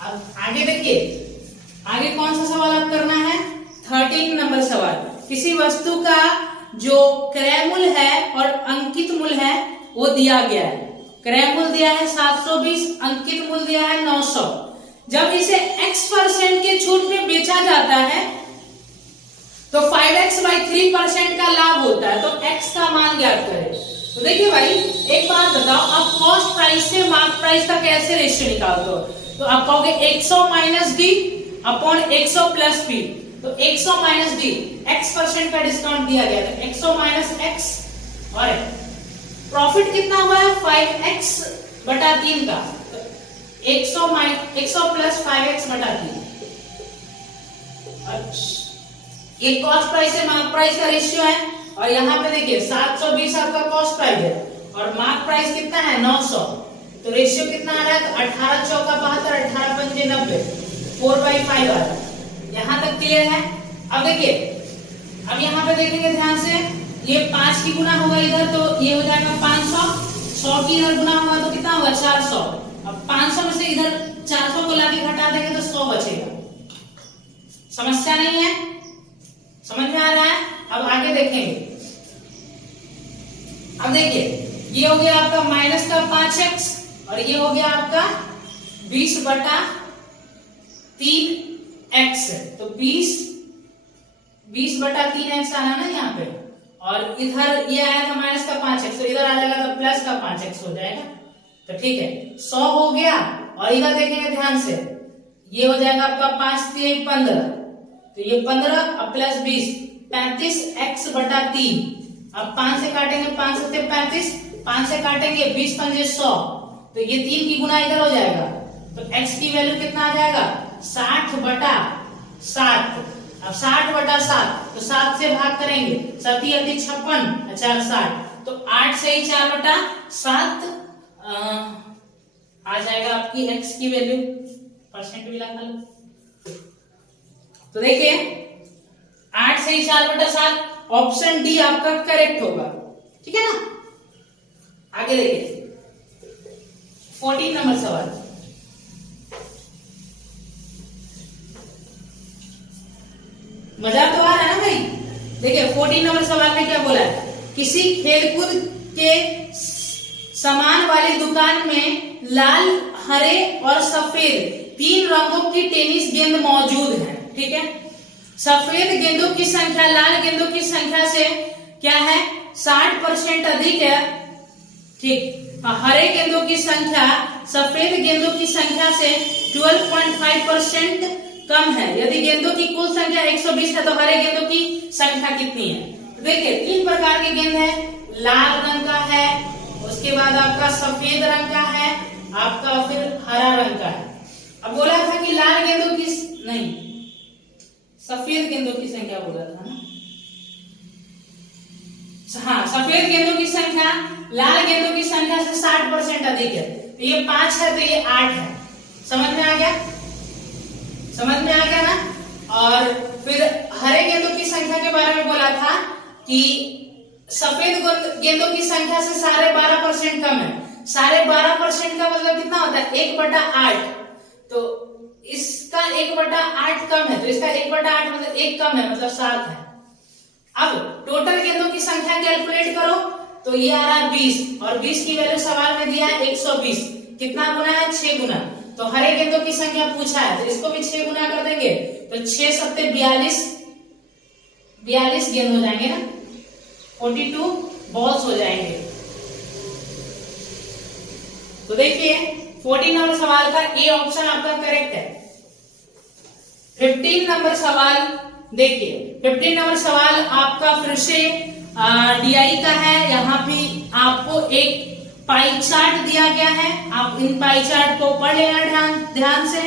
अब आगे देखिए आगे कौन सा सवाल आप करना है 13 नंबर सवाल। किसी वस्तु का जो क्रय मूल्य है और अंकित मूल्य है वो दिया गया है। क्रय मूल्य दिया है 720, अंकित मूल्य दिया है 900। जब इसे x% के छूट में बेचा जाता है तो 5x/3% का लाभ होता है। तो x का मान ज्ञात करें। तो देखिए भाई एक बात बताओ, आप कॉस्ट प्राइस से मार्क प्राइस का कैसे रेशियो निकालते हो? तो आप कहोगे 100 minus D upon 100 plus P. तो 100 माइनस डी x% का डिस्काउंट दिया गया था, 100 माइनस x और प्रॉफिट कितना हुआ है 5x/3 का, तो 100 प्लस 5x/3। ये कॉस्ट प्राइस से मार्क प्राइस का रेशियो है। और यहाँ पे देखिए 720 आपका कॉस्ट प्राइस है और मार्क प्राइस कितना है 900, तो रेशियो कितना आ रहा है तो 18 चौका 72, 18 पंजे 90, 4/5 आ रहा है। यहाँ तक क्लियर है। अब देखिए अब यहाँ पे देखेंगे ध्यान से, ये 5 की गुना होगा इधर तो ये हो जाएगा 500, 100 की इधर गुना होगा तो कितना होगा 400। अब 500 में से इधर 400 को लाके घटा देंगे तो 100 बचेगा। समस्या नहीं है, समझ में आ रहा है। अब आगे देखेंगे। अब देखिए ये हो गया आपका माइनस का 5x और ये हो गया आपका 20/3x, तो 20/3x आ रहा ना यहाँ पे, और इधर ये आया था माइनस का 5x, तो इधर आ जाएगा तो प्लस का 5x हो जाएगा। तो ठीक है 100 हो गया। और इधर देखेंगे ध्यान से, ये हो जाएगा आपका 5 3 15, तो ये 15 अब प्लस 20 35x/3। अब 5 से काटेंगे 5 से 35, 5 से काटेंगे 20 पंजे 100, तो ये 3 की गुना इधर हो जाएगा। तो x की वैल्यू कितना आ जाएगा 60/7। अब 60/7 तो 7 से भाग करेंगे, 7 × 56 4 60, तो 8 से ही 4/7 आ जाएगा आपकी x की वैल्यू। परसेंट भी लगा लो। तो देखिए 8 से ही 4/7 ऑप्शन डी आपका करेक्ट होगा। ठीक है ना। आगे देखिए 14 नंबर सवाल। मजा तो आ रहा है ना भाई। देखिए 14 नंबर सवाल में क्या बोला है, किसी खेलकूद के सामान वाली दुकान में लाल हरे और सफेद 3 रंगों की टेनिस गेंद मौजूद है। ठीक है, सफेद गेंदों की संख्या लाल गेंदों की संख्या से क्या है 60% अधिक है। ठीक, हरे गेंदों की संख्या सफेद गेंदों की संख्या से 12.5% कम है। यदि गेंदों की कुल संख्या 120 है तो हरे गेंदों की संख्या कितनी है? तो देखिए 3 प्रकार की गेंद है, लाल रंग का है, उसके बाद आपका सफेद रंग का है, आपका फिर हरा रंग का है। अब बोला था कि लाल गेंदों की नहीं, सफेद गेंदों की संख्या बोला था ना। हाँ, सफेद गेंदों की संख्या लाल गेंदों की संख्या से 60% अधिक है। तो ये 5 है तो ये 8 है। समझ में आ गया? समझ में आ गया ना? और फिर हरे गेंदों की संख्या के बारे में बोला था कि सफेद गेंदों की संख्या से 12.5% कम है। 12.5% का मतलब कितना होता है? 1/8। तो इसका 1/8 कम है, तो इसका 1/8 मतलब 1 कम है, मतलब 7 है। अब टोटल गेंदों की संख्या कैलकुलेट करो, तो ये आ रहा है 20, और 20 की वैल्यू सवाल में दिया है 120। कितना गुना है? 6 गुना। तो हरे गेंदों की संख्या पूछा है, तो इसको भी 6 गुना कर देंगे, तो 6 सत्ते 42 गेंद हो जाएंगे ना, 42 बॉल्स हो जाएंगे। तो देखिए 14 नंबर सवाल का ए ऑप्शन आपका करेक्ट है। 15 नंबर सवाल देखिए, 15 नंबर सवाल आपका फिर से डीआई का है। यहाँ पे आपको एक पाई चार्ट दिया गया है, आप इन पाई चार्ट को पढ़ लेना ध्यान से,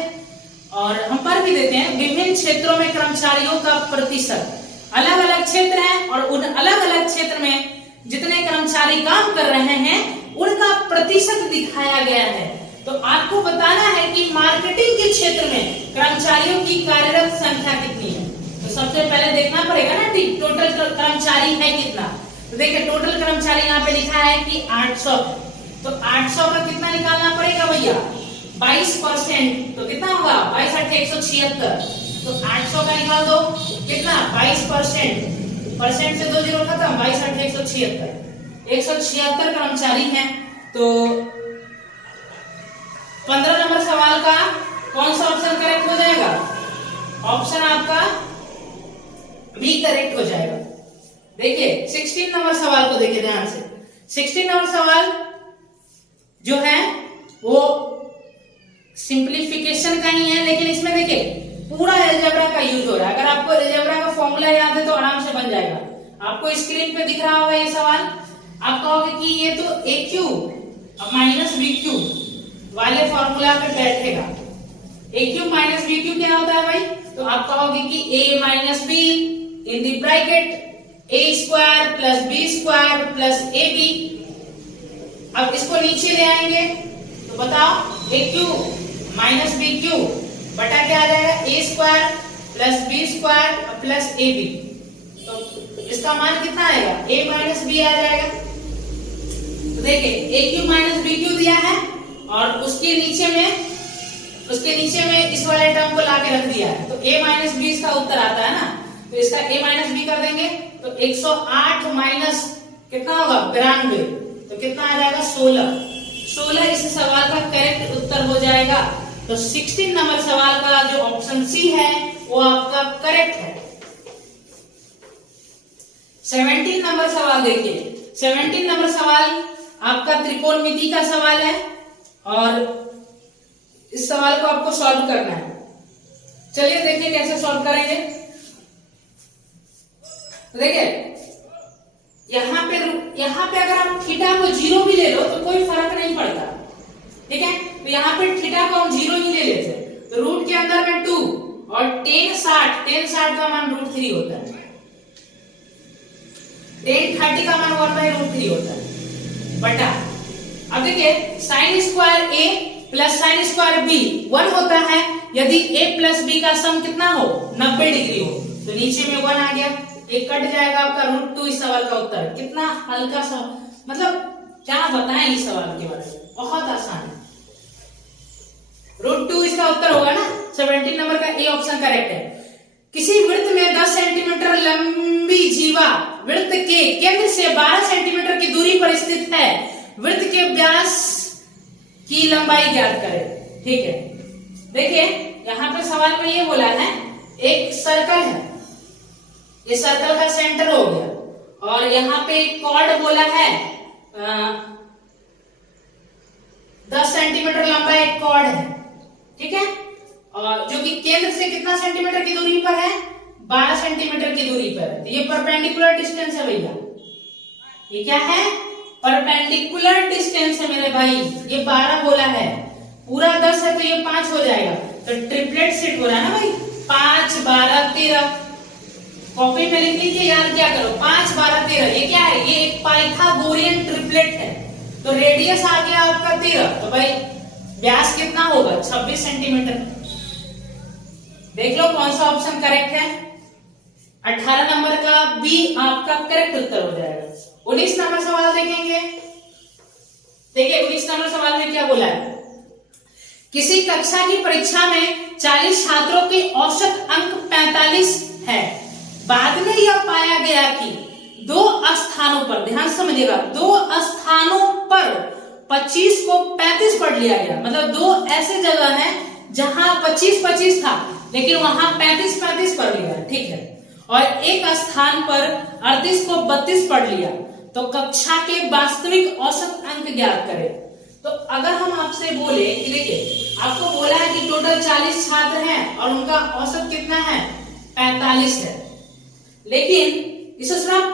और हम पढ़ भी देते हैं। विभिन्न क्षेत्रों में कर्मचारियों का प्रतिशत, अलग अलग क्षेत्र है और उन अलग अलग क्षेत्र में जितने कर्मचारी काम कर रहे हैं उनका प्रतिशत दिखाया गया है। तो आपको बताना है कि मार्केटिंग के क्षेत्र में कर्मचारियों की कार्यरत संख्या कितनी है। तो सबसे पहले देखना पड़ेगा ना कि टोटल कर्मचारी है कितना। तो देखिए टोटल कर्मचारी यहाँ पे लिखा है कि 800, तो 800 का कितना निकालना पड़ेगा भैया? 22%। तो कितना होगा? 22 8 176। तो 800 का निकाल दो, कितना? 22%, परसेंट से 2 जीरो खत्म, 22 8 176। 176 कर्मचारी हैं। तो 15 नंबर सवाल का कौन सा ऑप्शन करेक्ट हो जाएगा? ऑप्शन आपका बी करेक्ट हो जाएगा। देखिए 16 नंबर सवाल को देखिए ध्यान से। 16 नंबर सवाल जो है वो सिंप्लीफिकेशन का ही है, लेकिन इसमें देखिए पूरा अलजेब्रा का यूज हो रहा है। अगर आपको अलजेब्रा का फॉर्मूला याद है तो आराम से बन जाएगा। आपको स्क्रीन पे दिख रहा होगा ये सवाल, आप कहोगे कि ये तो A Q minus B Q वाले फॉर्मूला पे बैठेगा। A Q minus B Q क्या होता है भाई? तो आप कहोगे कि A minus B in the bracket A square plus B square plus A B. अब इसको नीचे ले आएंगे तो बताओ A Q minus B Q बटा क्या आ जाएगा? A square plus B square plus A B. तो इसका मान कितना आएगा? ए माइनस बी आ जाएगा। तो देखिए ए क्यू माइनस बी क्यू दिया है और उसके नीचे में इस वाले टर्म को लाके रख दिया है, तो a माइनस बी इसका उत्तर आता है ना। तो इसका a माइनस बी कर देंगे तो 108 माइनस कितना होगा? 92। तो कितना आ जाएगा? 16 इस सवाल का करेक्ट उत्तर हो जाएगा। तो 16 नंबर सवाल का जो ऑप्शन सी है वो आपका करेक्ट है। 17 नंबर सवाल देखिए। 17 नंबर सवाल आपका त्रिकोणमिति का सवाल है और इस सवाल को आपको सॉल्व करना है। चलिए देखिए कैसे सॉल्व करेंगे। देखिए यहाँ पे अगर आप थीटा को 0 भी ले लो तो कोई फर्क नहीं पड़ता, ठीक है। तो यहाँ पे थीटा को हम 0 ही ले लेते, तो रूट के अंदर में 2 और tan 60 का मान √3 होता है, tan 30 का मान 1/√3 होता है बटा। अब देखिए sin square a plus sin square b 1 होता है यदि a प्लस b का सम कितना हो? 90 डिग्री हो। तो नीचे में 1 आ गया, एक कट जाएगा आपका √2। इस सवाल का उत्तर कितना हल्का सा, मतलब क्या बताएं इस सवाल के बारे में, बहुत आसान है। √2 इसका उत्तर होगा ना। 17 नंबर का ए ऑप्शन करेक्ट है। किसी वृत्त में 10 सेंटीमीटर लंबी जीवा वृत्त के केंद्र से 12 सेंटीमीटर की दूरी पर स्थित है। वृत्त के व्यास की लंबाई ज्ञात करें, ठीक है। देखिए यहाँ पे सवाल में ये बोला है एक सर्कल है, ये सर्कल का सेंटर हो गया और यहाँ पे एक कॉर्ड बोला है 10 सेंटीमीटर लंबा एक कॉर्ड है, ठीक है, और जो कि केंद्र से कितना सेंटीमीटर की दूरी पर है? 12 सेंटीमीटर की दूरी पर है। तो ये परपेंडिकुलर डिस्टेंस है भैया। ये क्या है? परपेंडिकुलर डिस्टेंस है मेरे भाई। ये 12 बोला है, पूरा 10 है तो ये 5 हो जाएगा। तो ट्रिपलेट सेट हो रहा है ना भाई, 5 12 13। कॉपी में लिख लीजिए, याद क्या करो, 5 12 13। ये क्या है? ये एक पाइथागोरियन ट्रिपलेट है। तो रेडियस आ गया आपका 13, तो भाई व्यास कितना होगा 26 सेंटीमीटर। देख लो कौन सा ऑप्शन करेक्ट है। 18 नंबर का बी आपका करेक्ट उत्तर हो जाएगा। 19 नंबर सवाल देखेंगे। देखिए 19 नंबर सवाल में क्या बोला है, किसी कक्षा की परीक्षा में 40 छात्रों के औसत अंक 45 है। बाद में यह पाया गया कि 2 स्थानों पर, ध्यान से समझिएगा, 2 स्थानों पर 25 को 35 पढ़ लिया गया। मतलब 2 ऐसे जगह हैं जहां 25-25 था, लेकिन वहां 35-35 पढ़ लिया, ठीक है। और एक स्थान पर 38 को 32 पढ़ लिया। तो कक्षा के वास्तविक औसत अंक ज्ञात करें। तो अगर हम आपसे बोले कि देखिए आपको बोला है कि टोटल 40 छात्र हैं और उनका औसत कितना है 45 है, लेकिन इसे सिर्फ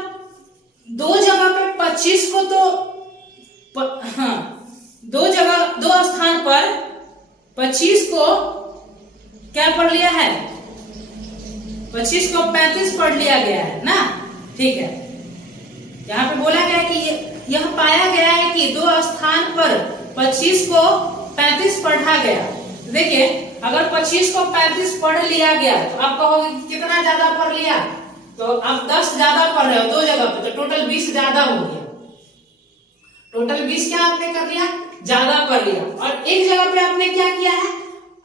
2 जगह पर 25 को तो हाँ 2 स्थान पर 25 को क्या पढ़ लिया है, 25 को 35 पढ़ लिया गया है ना, ठीक है। यहाँ पे बोला गया कि यह पाया गया है कि 2 स्थान पर 25 को 35 पढ़ा गया। देखिए अगर 25 को 35 पढ़ लिया गया तो आप कहोगे कितना ज्यादा पढ़ लिया, तो आप 10 ज्यादा पढ़ रहे हो 2 जगह पे, तो टोटल 20 ज्यादा हो गया। टोटल 20 क्या आपने कर लिया, ज्यादा पढ़ लिया। और एक जगह पे आपने क्या किया है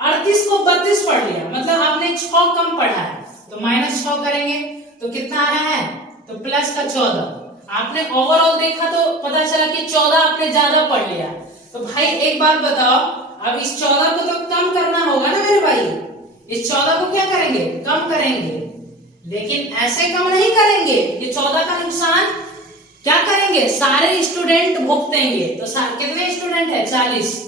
38 को 32 पढ़ लिया, मतलब आपने 6 कम पढ़ा है। तो -6 करेंगे तो कितना आ रहा है, तो प्लस का 14। आपने ओवरऑल देखा तो पता चला कि 14 आपने ज्यादा पढ़ लिया। तो भाई एक बात बताओ, अब इस 14 को तो कम करना होगा ना मेरे भाई, इस 14 को क्या करेंगे, कम करेंगे। लेकिन ऐसे कम नहीं करेंगे, ये 14 का नुकसान क्या करेंगे, सारे स्टूडेंट भुगतेंगे। तो कितने स्टूडेंट है 40,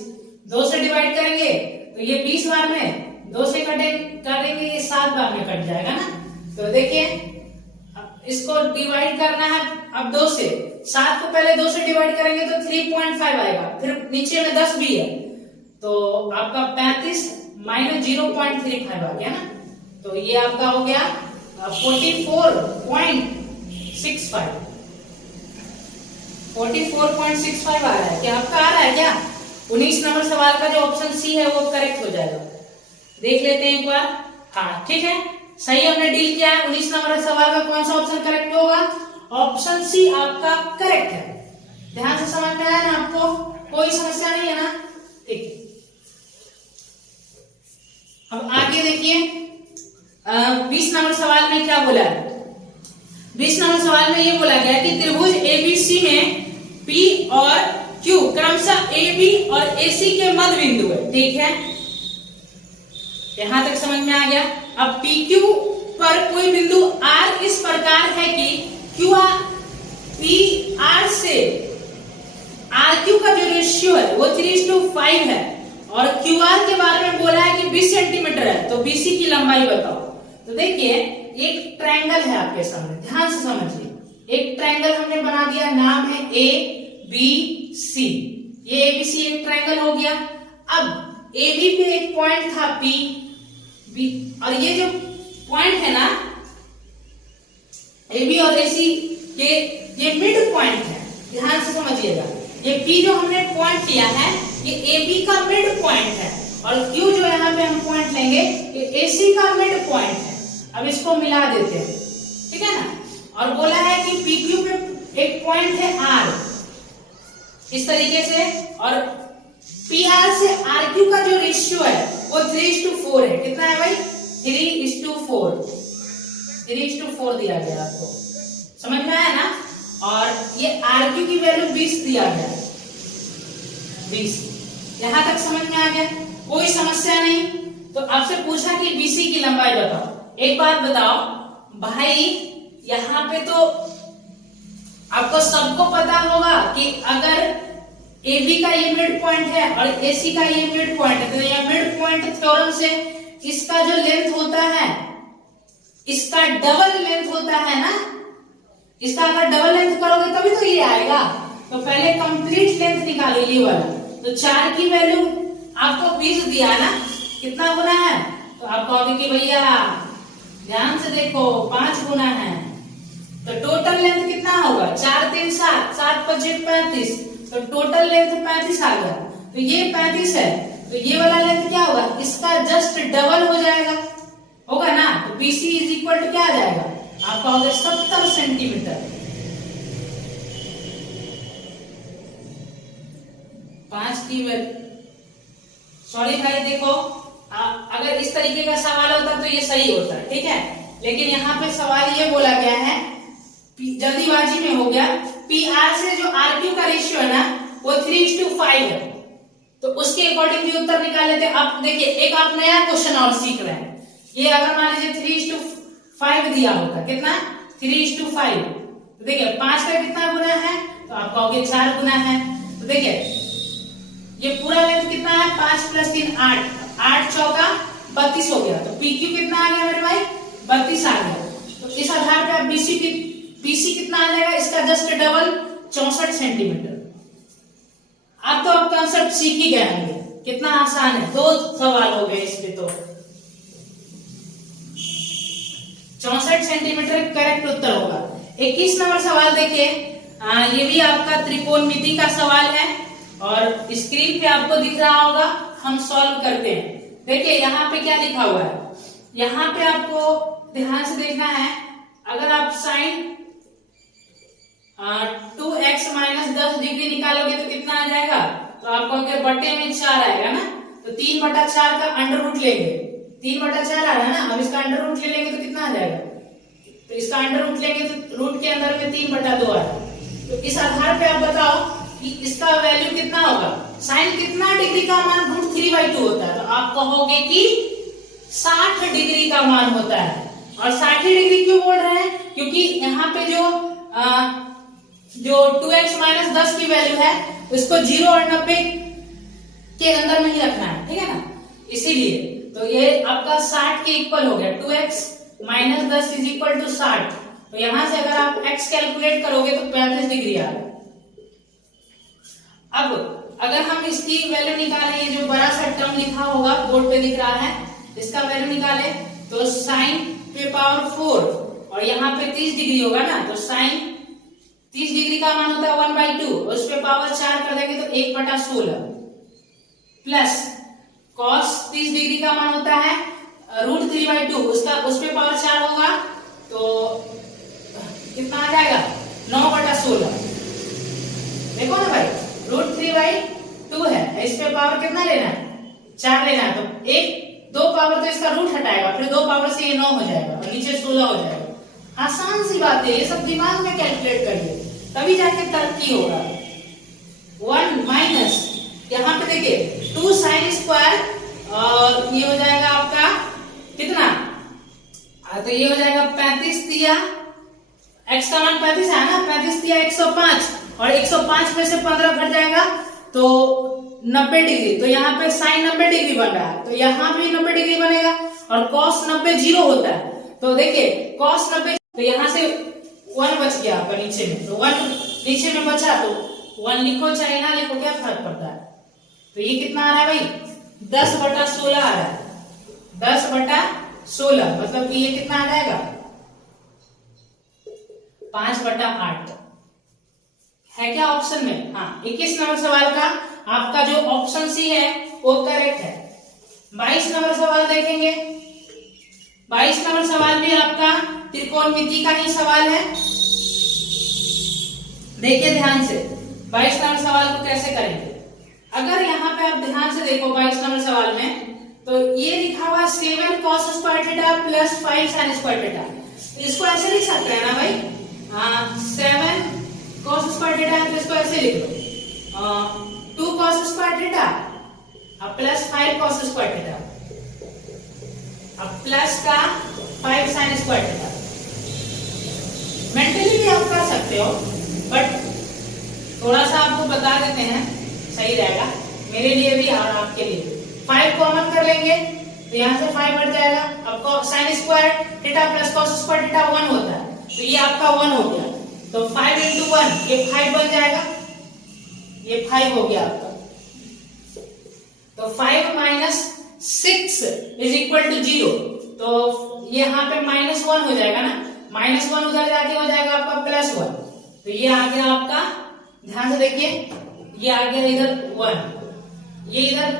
2 से डिवाइड करेंगे तो ये 20 बार में 2 से करेंगे ये 7 बार में कट जाएगा ना। तो देखिए इसको डिवाइड करना है अब 2 से, 7 को पहले 2 से डिवाइड करेंगे तो 3.5 आएगा, फिर नीचे में 10 भी है, तो आपका 35 माइनस 0.35 आ गया ना। तो ये आपका हो गया 44.65 आ रहा है क्या, आपका आ रहा है क्या। 19 नंबर सवाल का जो ऑप्शन सी है वो करेक्ट हो जाएगा। देख लेते हैं एक बार, हाँ ठीक है, सही हमने डील किया है। 19 नंबर सवाल का कौन सा ऑप्शन करेक्ट होगा, ऑप्शन सी आपका करेक्ट है। ध्यान से समझ में आया ना आपको, कोई समस्या नहीं है ना, ठीक। अब आगे देखिए 20 नंबर सवाल में क्या बोला है। 20 नंबर सवाल में ये बोला गया कि त्रिभुज एबीसी में P और Q क्रमशः AB और AC के मध्य बिंदु है, ठीक है, यहां तक समझ में आ गया। अब PQ पर कोई बिंदु R इस प्रकार है कि PR से RQ का जो रेशियो है वो 3:5 है, और QR के बारे में बोला है कि 20 सेंटीमीटर है, तो BC की लंबाई बताओ। तो देखिए एक ट्रायंगल है आपके सामने, ध्यान से समझिए। एक ट्रायंगल हमने बना दिया, नाम है ABC। ये ABC एक ट्रायंगल हो गया। अब AB पे एक पॉइंट था P, और ये जो पॉइंट है ना AB और AC के, ये मिड पॉइंट है, ध्यान से समझिएगा। ये P जो हमने पॉइंट लिया है ये AB का मिड पॉइंट है, और Q जो यहाँ पे हम पॉइंट लेंगे ये AC का मिड पॉइंट है। अब इसको मिला देते हैं, ठीक है ना। और बोला है कि PQ पे एक पॉइंट है R इस तरीके से, और PR से RQ का जो रेशियो है वो 3:4 है। कितना है भाई, 3:4, 3:4 दिया गया आपको, समझ में आया ना। और ये RQ की वैल्यू 20 दिया गया, 20। यहां तक समझ में आ गया, कोई समस्या नहीं। तो आपसे पूछा कि BC की लंबाई बताओ। एक बात बताओ भाई, यहाँ पे तो आपको सबको पता होगा कि अगर AB का ये मिड पॉइंट है और AC का ये मिड पॉइंट है, तो ये मिड पॉइंट थ्योरम से इसका जो लेंथ होता है इसका डबल लेंथ होता है ना। इसका अगर डबल लेंथ करोगे तभी तो ये आएगा। तो पहले कंप्लीट लेंथ निकालो ये वाला। तो 4 की वैल्यू आपको 20 दिया ना, कितना गुना है, तो आप कहोगे कि भैया ध्यान से देखो 5 गुना है। तो टोटल लेंथ कितना होगा, 4 3 7, 7 5 35, तो टोटल लेंथ 35 आ गया, तो ये 35 है, तो ये वाला लेंथ क्या होगा, इसका जस्ट डबल हो जाएगा, होगा ना। तो BC इज इक्वल टू क्या आ जाएगा आपका, हो गया 70 सेंटीमीटर। 5 की सॉरी भाई देखो, अगर इस तरीके का सवाल होता तो ये सही होता, ठीक है, लेकिन यहाँ पे सवाल ये बोला गया है, जल्दीबाजी में हो गया, PR से जो RQ का रेशियो है ना वो 3:5 है, तो उसके अकॉर्डिंग भी उत्तर निकाल लेते हैं। अब देखिए एक आप नया क्वेश्चन और सीख रहे हैं, ये अगर मान लीजिए 3:5 दिया होता, कितना 3:5, तो देखिए 5 का कितना गुना है, तो आप कहोगे 4 गुना है, तो देखिए ये पूरा लेंथ कितना है, 5 + 3 8, 8 चौका 32 हो गया, तो PQ कितना आ गया मेरे भाई, 32 आ गया। तो इस आधार पे आप BC कितना आ जाएगा, इसका जस्ट डबल 64 सेंटीमीटर। अब तो आप कंसेप्ट सीख ही गए होंगे, कितना आसान है, 2 सवाल हो गए इस पे, तो 64 सेंटीमीटर करेक्ट उत्तर होगा। 21 नंबर सवाल देखिए, ये भी आपका त्रिकोणमिति का सवाल है और स्क्रीन पे आपको दिख रहा होगा, हम सॉल्व करते हैं। देखिए यहाँ पे क्या लिखा हुआ है, यहाँ पे आपको ध्यान से देखना है, अगर आप साइन 2x - 10 डिग्री निकालोगे तो कितना आ जाएगा, तो आपको अगर बटे में 4 आएगा ना, तो 3/4 का अंडर रूट लेंगे, 3/4 आ रहा है ना, अब इसका अंडर रूट ले लेंगे तो कितना आ जाएगा, तो इसका अंडर रूट लेंगे तो रूट के अंदर में 3/2 आ रहा है। तो इस आधार पे आप बताओ कि इसका वैल्यू कितना होगा, साइन कितना डिग्री का मान √3/2 होता है, तो आप कहोगे कि 60 डिग्री का मान होता है। और 60 डिग्री क्यों बोल रहे हैं, क्योंकि यहाँ पे जो 2x - 10 की वैल्यू है उसको 0 और 90 के अंदर में ही रखना है, ठीक है ना, इसीलिए तो ये आपका 60 के इक्वल हो गया, 2x - 10 = 60। तो यहां से अगर आप x कैलकुलेट करोगे तो 35 डिग्री आ रहा है। अब अगर हम इसकी वैल्यू निकालें, ये जो बड़ा सा टर्म लिखा होगा बोर्ड पे दिख रहा है, इसका वैल्यू निकाले तो sin पे पावर 4 और यहाँ पे 30 डिग्री होगा ना, तो sin 30 डिग्री का मान होता है 1/2, उस पे पावर 4 कर देंगे तो 1/16 प्लस cos 30 डिग्री का मान होता है √3/2, उस पे पावर 4 होगा तो कितना आ जाएगा 9/16। देखो ना भाई, √3/2 है, इस पे पावर कितना लेना है, 4 लेना है, तो 2 पावर तो इसका रूट हटाएगा, फिर 2 पावर से ये 9 हो जाएगा और नीचे 16 हो जाएगा। आसान सी बात है, ये सब दिमाग में कैलकुलेट करिए तभी जाके तरक्की होगा। 1 माइनस यहाँ पे देखिए 2 sin स्क्वायर और ये हो जाएगा आपका कितना, तो ये हो जाएगा 35 दिया, x का मान 35 है ना, 35 दिया 105 और 105 में से 15 घट जाएगा तो 90 डिग्री, तो यहाँ पे साइन 90 डिग्री बन रहा है, तो यहाँ भी 90 डिग्री बनेगा और cos 90 0 होता है, तो देखिए cos 90, तो यहाँ से 1 बच गया आपका नीचे में, तो 1 नीचे में बचा तो 1 लिखो चाहे ना लिखो, क्या फर्क पड़ता है। तो ये कितना आ रहा है भाई, 10/16 आ रहा है, 10/16 मतलब कि ये कितना आ जाएगा 5/8 है क्या ऑप्शन में। हाँ, 21 नंबर सवाल का आपका जो ऑप्शन सी है वो करेक्ट है। 22 नंबर सवाल देखेंगे, 22 नंबर सवाल भी आपका त्रिकोणमिति का ही सवाल है। देखिए ध्यान से 22 नंबर सवाल को कैसे करेंगे। अगर यहाँ पे आप ध्यान से देखो 22 नंबर सवाल में, तो ये लिखा हुआ 7 cos square theta plus 5 sin square theta, इसको ऐसे लिख सकते हैं ना भाई, 7 cos स्क्वायर थीटा है तो इसको ऐसे लिख लो, 2 cos स्क्वायर थीटा अब प्लस 5 cos स्क्वायर थीटा अब प्लस का 5 sin स्क्वायर थीटा। मेंटली भी आप कर सकते हो, बट थोड़ा सा आपको बता देते हैं, सही रहेगा मेरे लिए भी और आपके लिए। 5 कॉमन कर लेंगे तो यहाँ से 5 हट जाएगा, अब sin square theta plus cos square theta 1 होता है, तो ये आपका 1 हो गया, तो 5 into 1 ये 5 बन जाएगा, ये 5 हो गया आपका, तो 5 minus 6 is equal to 0, तो ये यहाँ पे -1 हो जाएगा ना, -1 उधर जाके हो जाएगा आपका +1, तो ये आ गया आपका, ध्यान से देखिए ये आ गया इधर 1, ये इधर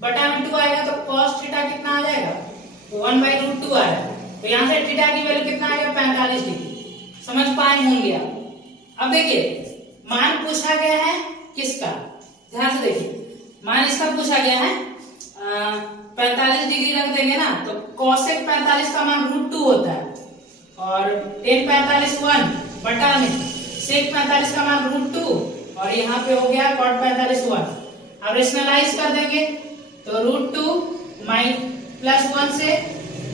बटा में 2 आएगा तो cos थीटा कितना आ जाएगा, 1/√2 आ रहा है। तो यहां से थीटा की वैल्यू कितना आ गया, 45 डिग्री। समझ पाए होंगे आप। अब देखिए मान पूछा गया है किसका, ध्यान से देखिए मान इसका पूछा गया है 45 डिग्री रख देंगे ना, तो cosec 45 का मान √2 होता है और tan 45 1 बटा में sec 45 का मान √2 और यहाँ पे हो गया cot 45 1। अब रेशनलाइज कर देंगे तो √2 +1 से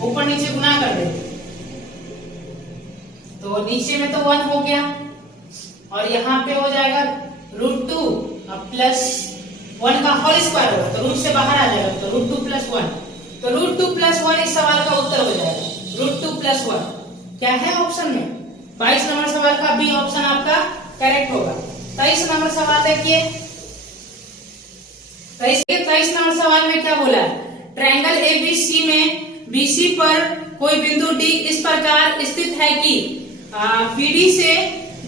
ऊपर नीचे गुना कर देंगे तो नीचे में तो 1 हो गया और यहाँ पे हो जाएगा √2 अब +1 का होल स्क्वायर होगा तो रूट से बाहर आ जाएगा तो √2 + 1, तो √2 + 1 इस सवाल का उत्तर हो जाएगा। √2 + 1 क्या है ऑप्शन में, 22 नंबर सवाल का बी ऑप्शन आपका करेक्ट होगा। 23 नंबर सवाल देखिए, 23 नंबर सवाल में क्या बोला है, ट्रायंगल एबीसी में बीसी पर कोई बिंदु डी इस प्रकार स्थित है कि बीडी से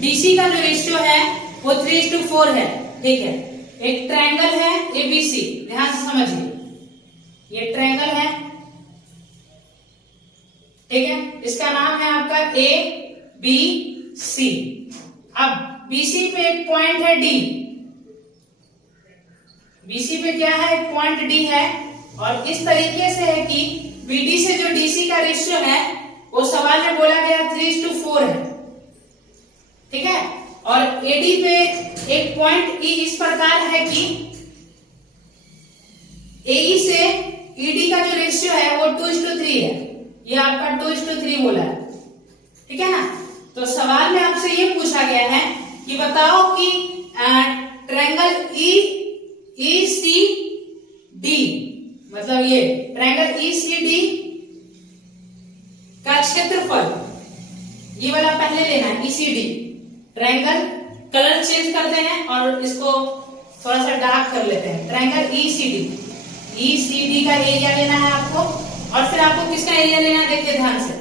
डीसी का जो रेशियो है वो 3:4 है। ठीक है, एक ट्रायंगल है एबीसी, ध्यान से समझिए, ये ट्रायंगल है, ठीक है, इसका नाम है आपका ए बी सी। अब बीसी पे एक पॉइंट है डी, बीसी पे क्या है, एक पॉइंट डी है और इस तरीके से है कि बीडी से जो डीसी का रेशियो है वो सवाल में बोला गया 3:4 है। ठीक है, और एडी पे एक पॉइंट ई इस प्रकार है कि एई से ईडी का जो रेशियो है वो 2:3 है, ये आपका 2:3 बोला है। ठीक है ना, तो सवाल में आपसे ये पूछा गया है कि बताओ कि ट्रायंगल ई सी डी, मतलब ये ट्रायंगल ई सी डी का क्षेत्रफल, ये वाला पहले लेना है ईसीडी, ट्रायंगल कलर चेंज करते हैं और इसको थोड़ा सा डार्क कर लेते हैं। ट्रायंगल ईसीडी का एरिया लेना है आपको और फिर आपको किसका एरिया लेना है, देखिए ध्यान से,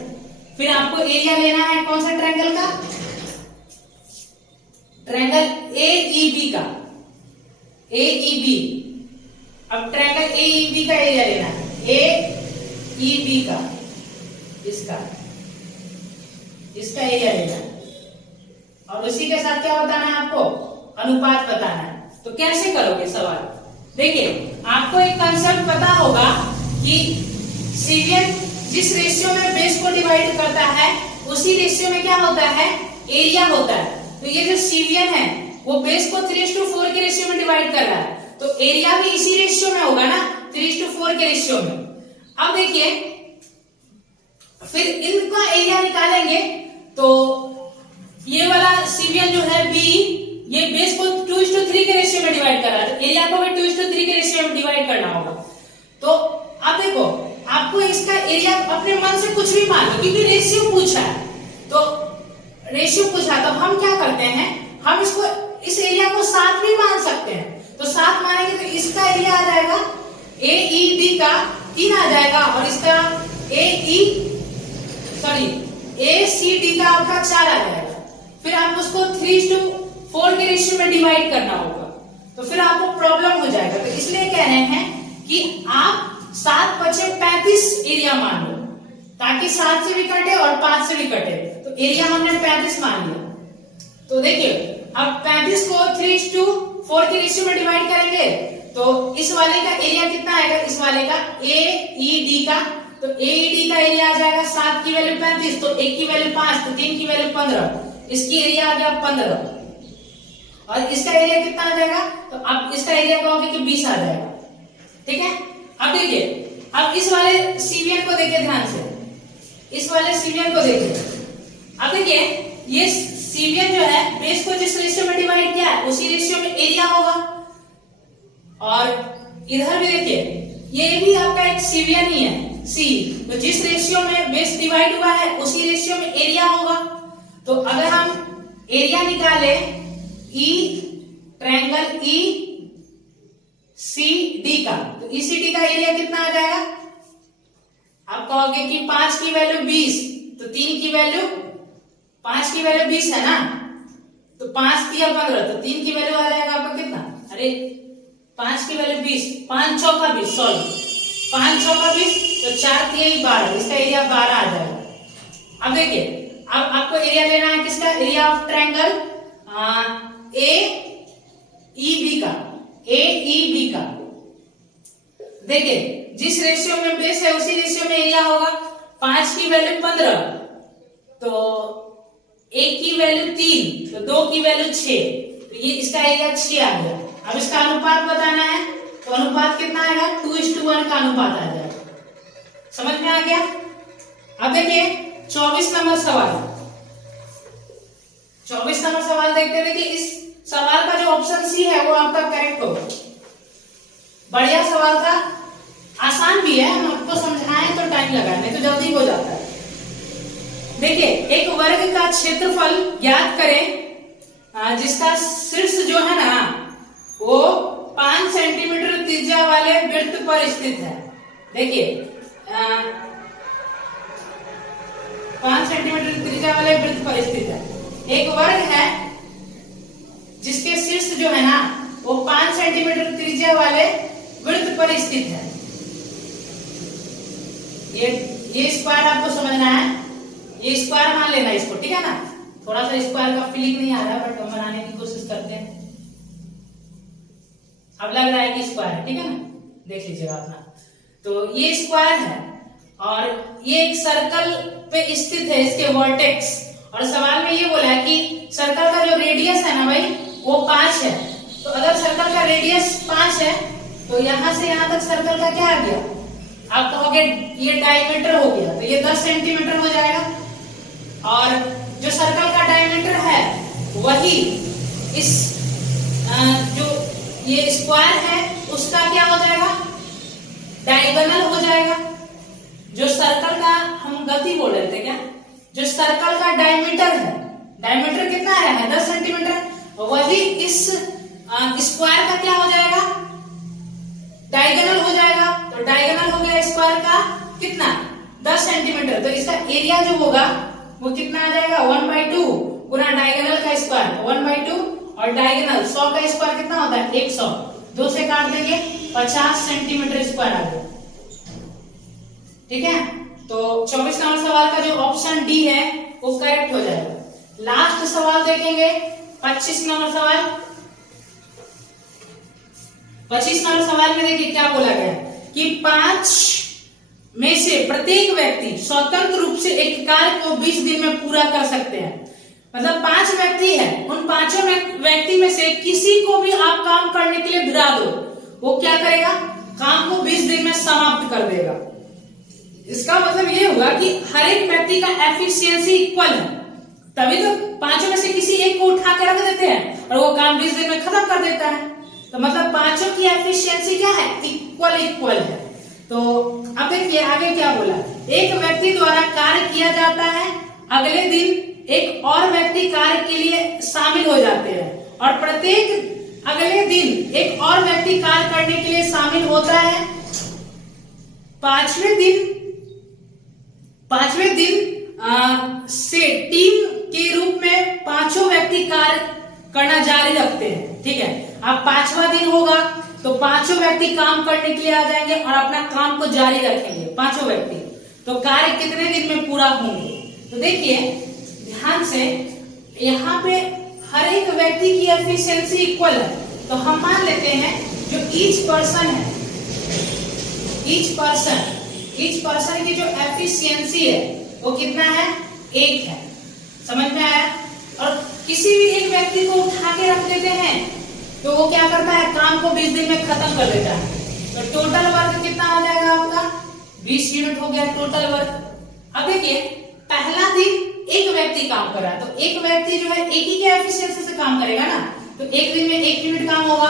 फिर आपको एरिया लेना है कौन सा ट्रायंगल का, ट्रायंगल एईबी का, एईबी। अब ट्रायंगल एईबी का एरिया लेना है, एईबी का, इसका एरिया लेना है और उसी के साथ क्या बताना है आपको, अनुपात बताना है। तो कैसे करोगे सवाल, देखिए आपको एक कंसेप्ट पता होगा कि सीवियन जिस रेशियो में बेस को डिवाइड करता है उसी रेशियो में क्या होता है, एरिया होता है। तो ये जो सीवियन है वो बेस को 3:4 के रेशियो में डिवाइड कर रहा है, तो एरिया भी इसी रेशियो में होगा ना, 3:4 के रेशियो में। अब देखिए फिर इनका एरिया निकालेंगे तो ये वाला सीवियन जो है बी, ये बेस को 2:3 के रेशियो में डिवाइड कर रहा है, तो एरिया को भी 2:3 के रेशियो में डिवाइड करना होगा। तो अब देखो आपको इसका एरिया अपने मन से कुछ भी मान लो, क्योंकि रेशियो पूछा है, तो रेशियो पूछा तो हम क्या करते हैं, हम इसको इस एरिया को 7 भी मान सकते हैं। तो 7 मानेंगे तो इसका एरिया आ जाएगा एईडी का 3 आ जाएगा और इसका एसीडी का आपका 4 आ जाएगा। फिर आप उसको 3:4 के रेशियो में डिवाइड करना होगा, तो फिर आपको प्रॉब्लम हो जाएगा। तो इसलिए कह रहे हैं कि आप 7 × 35 एरिया मान लो, ताकि 7 से भी कटे और 5 से भी कटे। तो एरिया हमने 35 मान लिया। तो देखिए अब 35 को 3:4 के रेशियो में डिवाइड करेंगे तो इस वाले का एरिया कितना आएगा, इस वाले का एईडी का, तो एईडी का एरिया आ जाएगा 7 की वैल्यू 35, तो 1 की वैल्यू 5, तो 3 की वैल्यू 15, इसकी एरिया आ गया 15 और इसका एरिया कितना आ जाएगा, तो अब इसका एरिया कहोगे कि 20 आ जाएगा। ठीक है, अब देखिए अब इस वाले सीवियन को देखिए ध्यान से, इस वाले सीवियन को देखिए। अब देखिए ये सीवियन जो है बेस को जिस रेशियो में डिवाइड किया है उसी रेशियो में एरिया होगा, और इधर भी देखिए ये भी आपका एक सीवियन ही है सी, तो जिस रेशियो में बेस डिवाइड हुआ है उसी रेशियो में एरिया होगा। तो अगर हम एरिया निकाले ट्रायंगल ई सी डी का, तो ईसीडी का एरिया कितना आ जाएगा, आप कहोगे कि 5 की वैल्यू 20, तो 3 की वैल्यू 5 की वैल्यू 20 है ना, तो 5 की 15, तो 3 की वैल्यू आ जाएगा आपका कितना अरे 5 की वैल्यू 20, 5 चौका 20, सॉरी 5 चौका 20, तो 4 3 12, इसका एरिया 12 आ जाएगा। अब देखिए, अब आपको एरिया लेना है किसका, area of triangle A E B का, ए ई बी का। देखिए जिस रेशियो में बेस है उसी रेशियो में एरिया होगा। 5 की वैल्यू 15, तो 1 की वैल्यू 3, तो 2 की वैल्यू 6, तो ये इसका एरिया 6 आ गया। अब इसका अनुपात बताना है, तो अनुपात कितना आएगा, 2:1 का अनुपात आ जाएगा। समझ में आ गया। अब देखिए 24 नंबर सवाल, 24 नंबर सवाल देखते। देखिए इस सवाल का जो ऑप्शन सी है वो आपका करेक्ट होगा। बढ़िया सवाल था, आसान भी है, हम आपको समझाएं तो टाइम लगाए, नहीं तो जल्दी हो जाता है। देखिए एक वर्ग का क्षेत्रफल ज्ञात करें जिसका शीर्ष जो है ना वो 5 सेंटीमीटर त्रिज्या वाले वृत्त पर स्थित है। देखिए 5 सेंटीमीटर त्रिज्या वाले वृत्त पर स्थित है। एक वर्ग है जिसके शीर्ष जो है ना वो 5 सेंटीमीटर त्रिज्या वाले वृत्त पर स्थित है। ये स्क्वायर आपको समझना है, ये स्क्वायर मान लेना इसको, ठीक है ना। थोड़ा सा स्क्वायर का फीलिंग नहीं आ रहा बट हम बनाने की कोशिश करते हैं। अब लग रहा है कि स्क्वायर है, ठीक है ना, देख लीजिएगा अपना। तो ये स्क्वायर है और ये एक सर्कल पे स्थित है, इसके वर्टेक्स। और सवाल में ये बोला है कि सर्कल का जो रेडियस है ना भाई वो 5 है। तो अगर सर्कल का रेडियस 5 है तो यहां से यहां तक सर्कल का क्या आ गया, आप कहोगे ये डायमीटर हो गया, तो ये 10 सेंटीमीटर हो जाएगा। और जो सर्कल का डायमीटर है वही इस जो ये स्क्वायर है उसका क्या हो जाएगा, डायगोनल हो जाएगा। जो सर्कल का, हम गलती बोल रहे थे क्या, जो सर्कल का डायमीटर है, डायमीटर कितना है 10 सेंटीमीटर, वही इस स्क्वायर का क्या हो जाएगा, डायगोनल हो जाएगा। तो डायगोनल हो गया स्क्वायर का कितना 10 सेंटीमीटर, तो इसका एरिया जो होगा वो कितना आ जाएगा 1/2 गुना डायगोनल का स्क्वायर, 1/2 और डायगोनल 100 का स्क्वायर कितना होता है 100, 2 से काट देंगे 50 सेंटीमीटर स्क्वायर आ गया। ठीक है, तो 24 नंबर सवाल का जो ऑप्शन डी है वो करेक्ट हो जाएगा। लास्ट सवाल देखेंगे 25 नंबर सवाल। 25 नंबर सवाल में देखिए क्या बोला गया कि 5 में से प्रत्येक व्यक्ति स्वतंत्र रूप से एक कार्य को 20 दिन में पूरा कर सकते हैं। मतलब 5 व्यक्ति है, उन 5 व्यक्ति में से किसी को भी आप काम करने के लिए भिड़ा दो, वो क्या करेगा, काम को 20 दिन में समाप्त कर देगा। इसका मतलब ये हुआ कि हर एक व्यक्ति का एफिशिएंसी इक्वल है, तभी तो 5 में से किसी एक को उठा के रख देते हैं और वो काम 20 दिन में खत्म कर देता है। तो मतलब 5 की एफिशिएंसी क्या है, इक्वल है। तो अब देखिए आगे क्या बोला, एक व्यक्ति द्वारा कार्य किया जाता है, अगले दिन एक और व्यक्ति कार्य के लिए शामिल हो जाते हैं और प्रत्येक अगले दिन एक और व्यक्ति कार्य करने के लिए शामिल होता है। पांचवें दिन से टीम के रूप में 5 व्यक्ति कार्य करना जारी रखते हैं। ठीक है, अब 5वां दिन होगा तो 5 व्यक्ति काम करने के लिए आ जाएंगे और अपना काम को जारी रखेंगे 5 व्यक्ति। तो कार्य कितने दिन में पूरा होंगे, तो देखिए ध्यान से, यहाँ पे हर एक व्यक्ति की एफिशिएंसी इक्वल है, तो हम मान लेते हैं जो ईच पर्सन की जो एफिशिएंसी है वो कितना है, 1 है। समझ में आया। और किसी भी एक व्यक्ति को उठा के रख देते हैं तो वो क्या करता है, काम को 20 दिन में खत्म कर देता है। तो टोटल वर्क कितना आ जाएगा आपका, 20 यूनिट हो गया टोटल वर्क। अब देखिए पहला दिन एक व्यक्ति काम कर रहा है, तो एक व्यक्ति जो है एक ही के एफिशिएंसी से काम करेगा ना, तो एक दिन में 1 यूनिट काम होगा।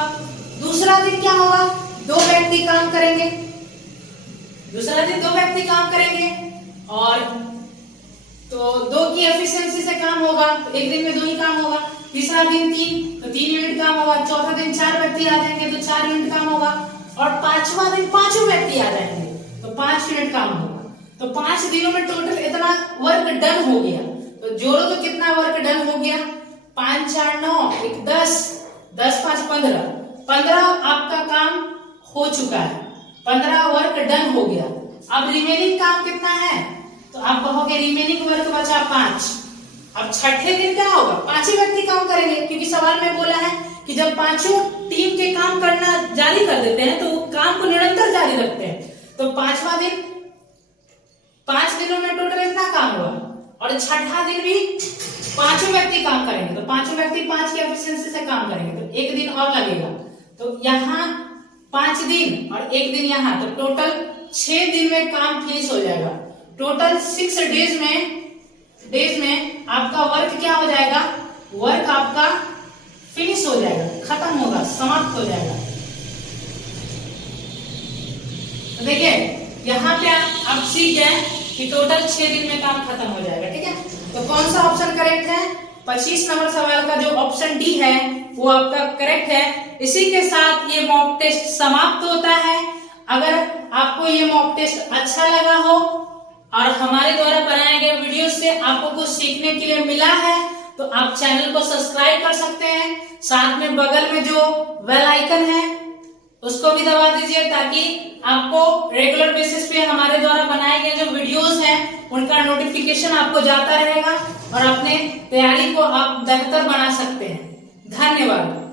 दूसरा दिन क्या होगा, 2 व्यक्ति काम करेंगे, और तो 2 की एफिशिएंसी से काम होगा, तो एक दिन में 2 ही काम होगा। तीसरा दिन 3, तो 3 यूनिट काम होगा। चौथा दिन 4 व्यक्ति आ जाएंगे तो 4 यूनिट काम होगा। और 5वां दिन 5 व्यक्ति आ जाएंगे तो 5 यूनिट काम होगा। तो 5 दिनों में टोटल इतना वर्क डन हो गया। तो जोड़ो तो कितना वर्क डन हो गया, 5 4 9 1 10, 10 5 15, 15 आपका काम हो चुका है, 15 वर्क डन हो गया। अब रिमेनिंग काम कितना है, तो आप कहोगे रिमेनिंग वर्क बचा 5। अब छठे दिन क्या होगा, 5 ही व्यक्ति काम करेंगे, क्योंकि सवाल में बोला है कि जब पांचों टीम के काम करना जारी कर देते हैं तो वो काम को निरंतर जारी रखते हैं। तो 5वां दिन, 5 दिनों में टोटल इतना काम हुआ, और छठा दिन भी 5 व्यक्ति काम करेंगे, तो 5 व्यक्ति 5 की एफिशिएंसी से काम करेंगे, तो 1 दिन और लगेगा। तो यहाँ 5 दिन और 1 दिन यहाँ, तो टोटल 6 दिन में काम फिनिश हो जाएगा। टोटल 6 डेज में आपका वर्क क्या हो जाएगा, वर्क आपका फिनिश हो जाएगा, खत्म होगा, समाप्त हो जाएगा। तो देखिए यहाँ पे आप सीख गए कि टोटल 6 दिन में काम खत्म हो जाएगा। ठीक है, तो कौन सा ऑप्शन करेक्ट है, 25 नंबर सवाल का जो ऑप्शन डी है वो आपका करेक्ट है। इसी के साथ ये मॉक टेस्ट समाप्त होता है। अगर आपको ये मॉक टेस्ट अच्छा लगा हो और हमारे द्वारा बनाए गए वीडियो से आपको कुछ सीखने के लिए मिला है, तो आप चैनल को सब्सक्राइब कर सकते हैं। साथ में बगल में जो बेल आइकन है उसको भी दबा दीजिए, ताकि आपको रेगुलर बेसिस पे हमारे द्वारा बनाए गए जो वीडियोस हैं उनका नोटिफिकेशन आपको जाता रहेगा और अपने तैयारी को आप बेहतर बना सकते हैं। धन्यवाद।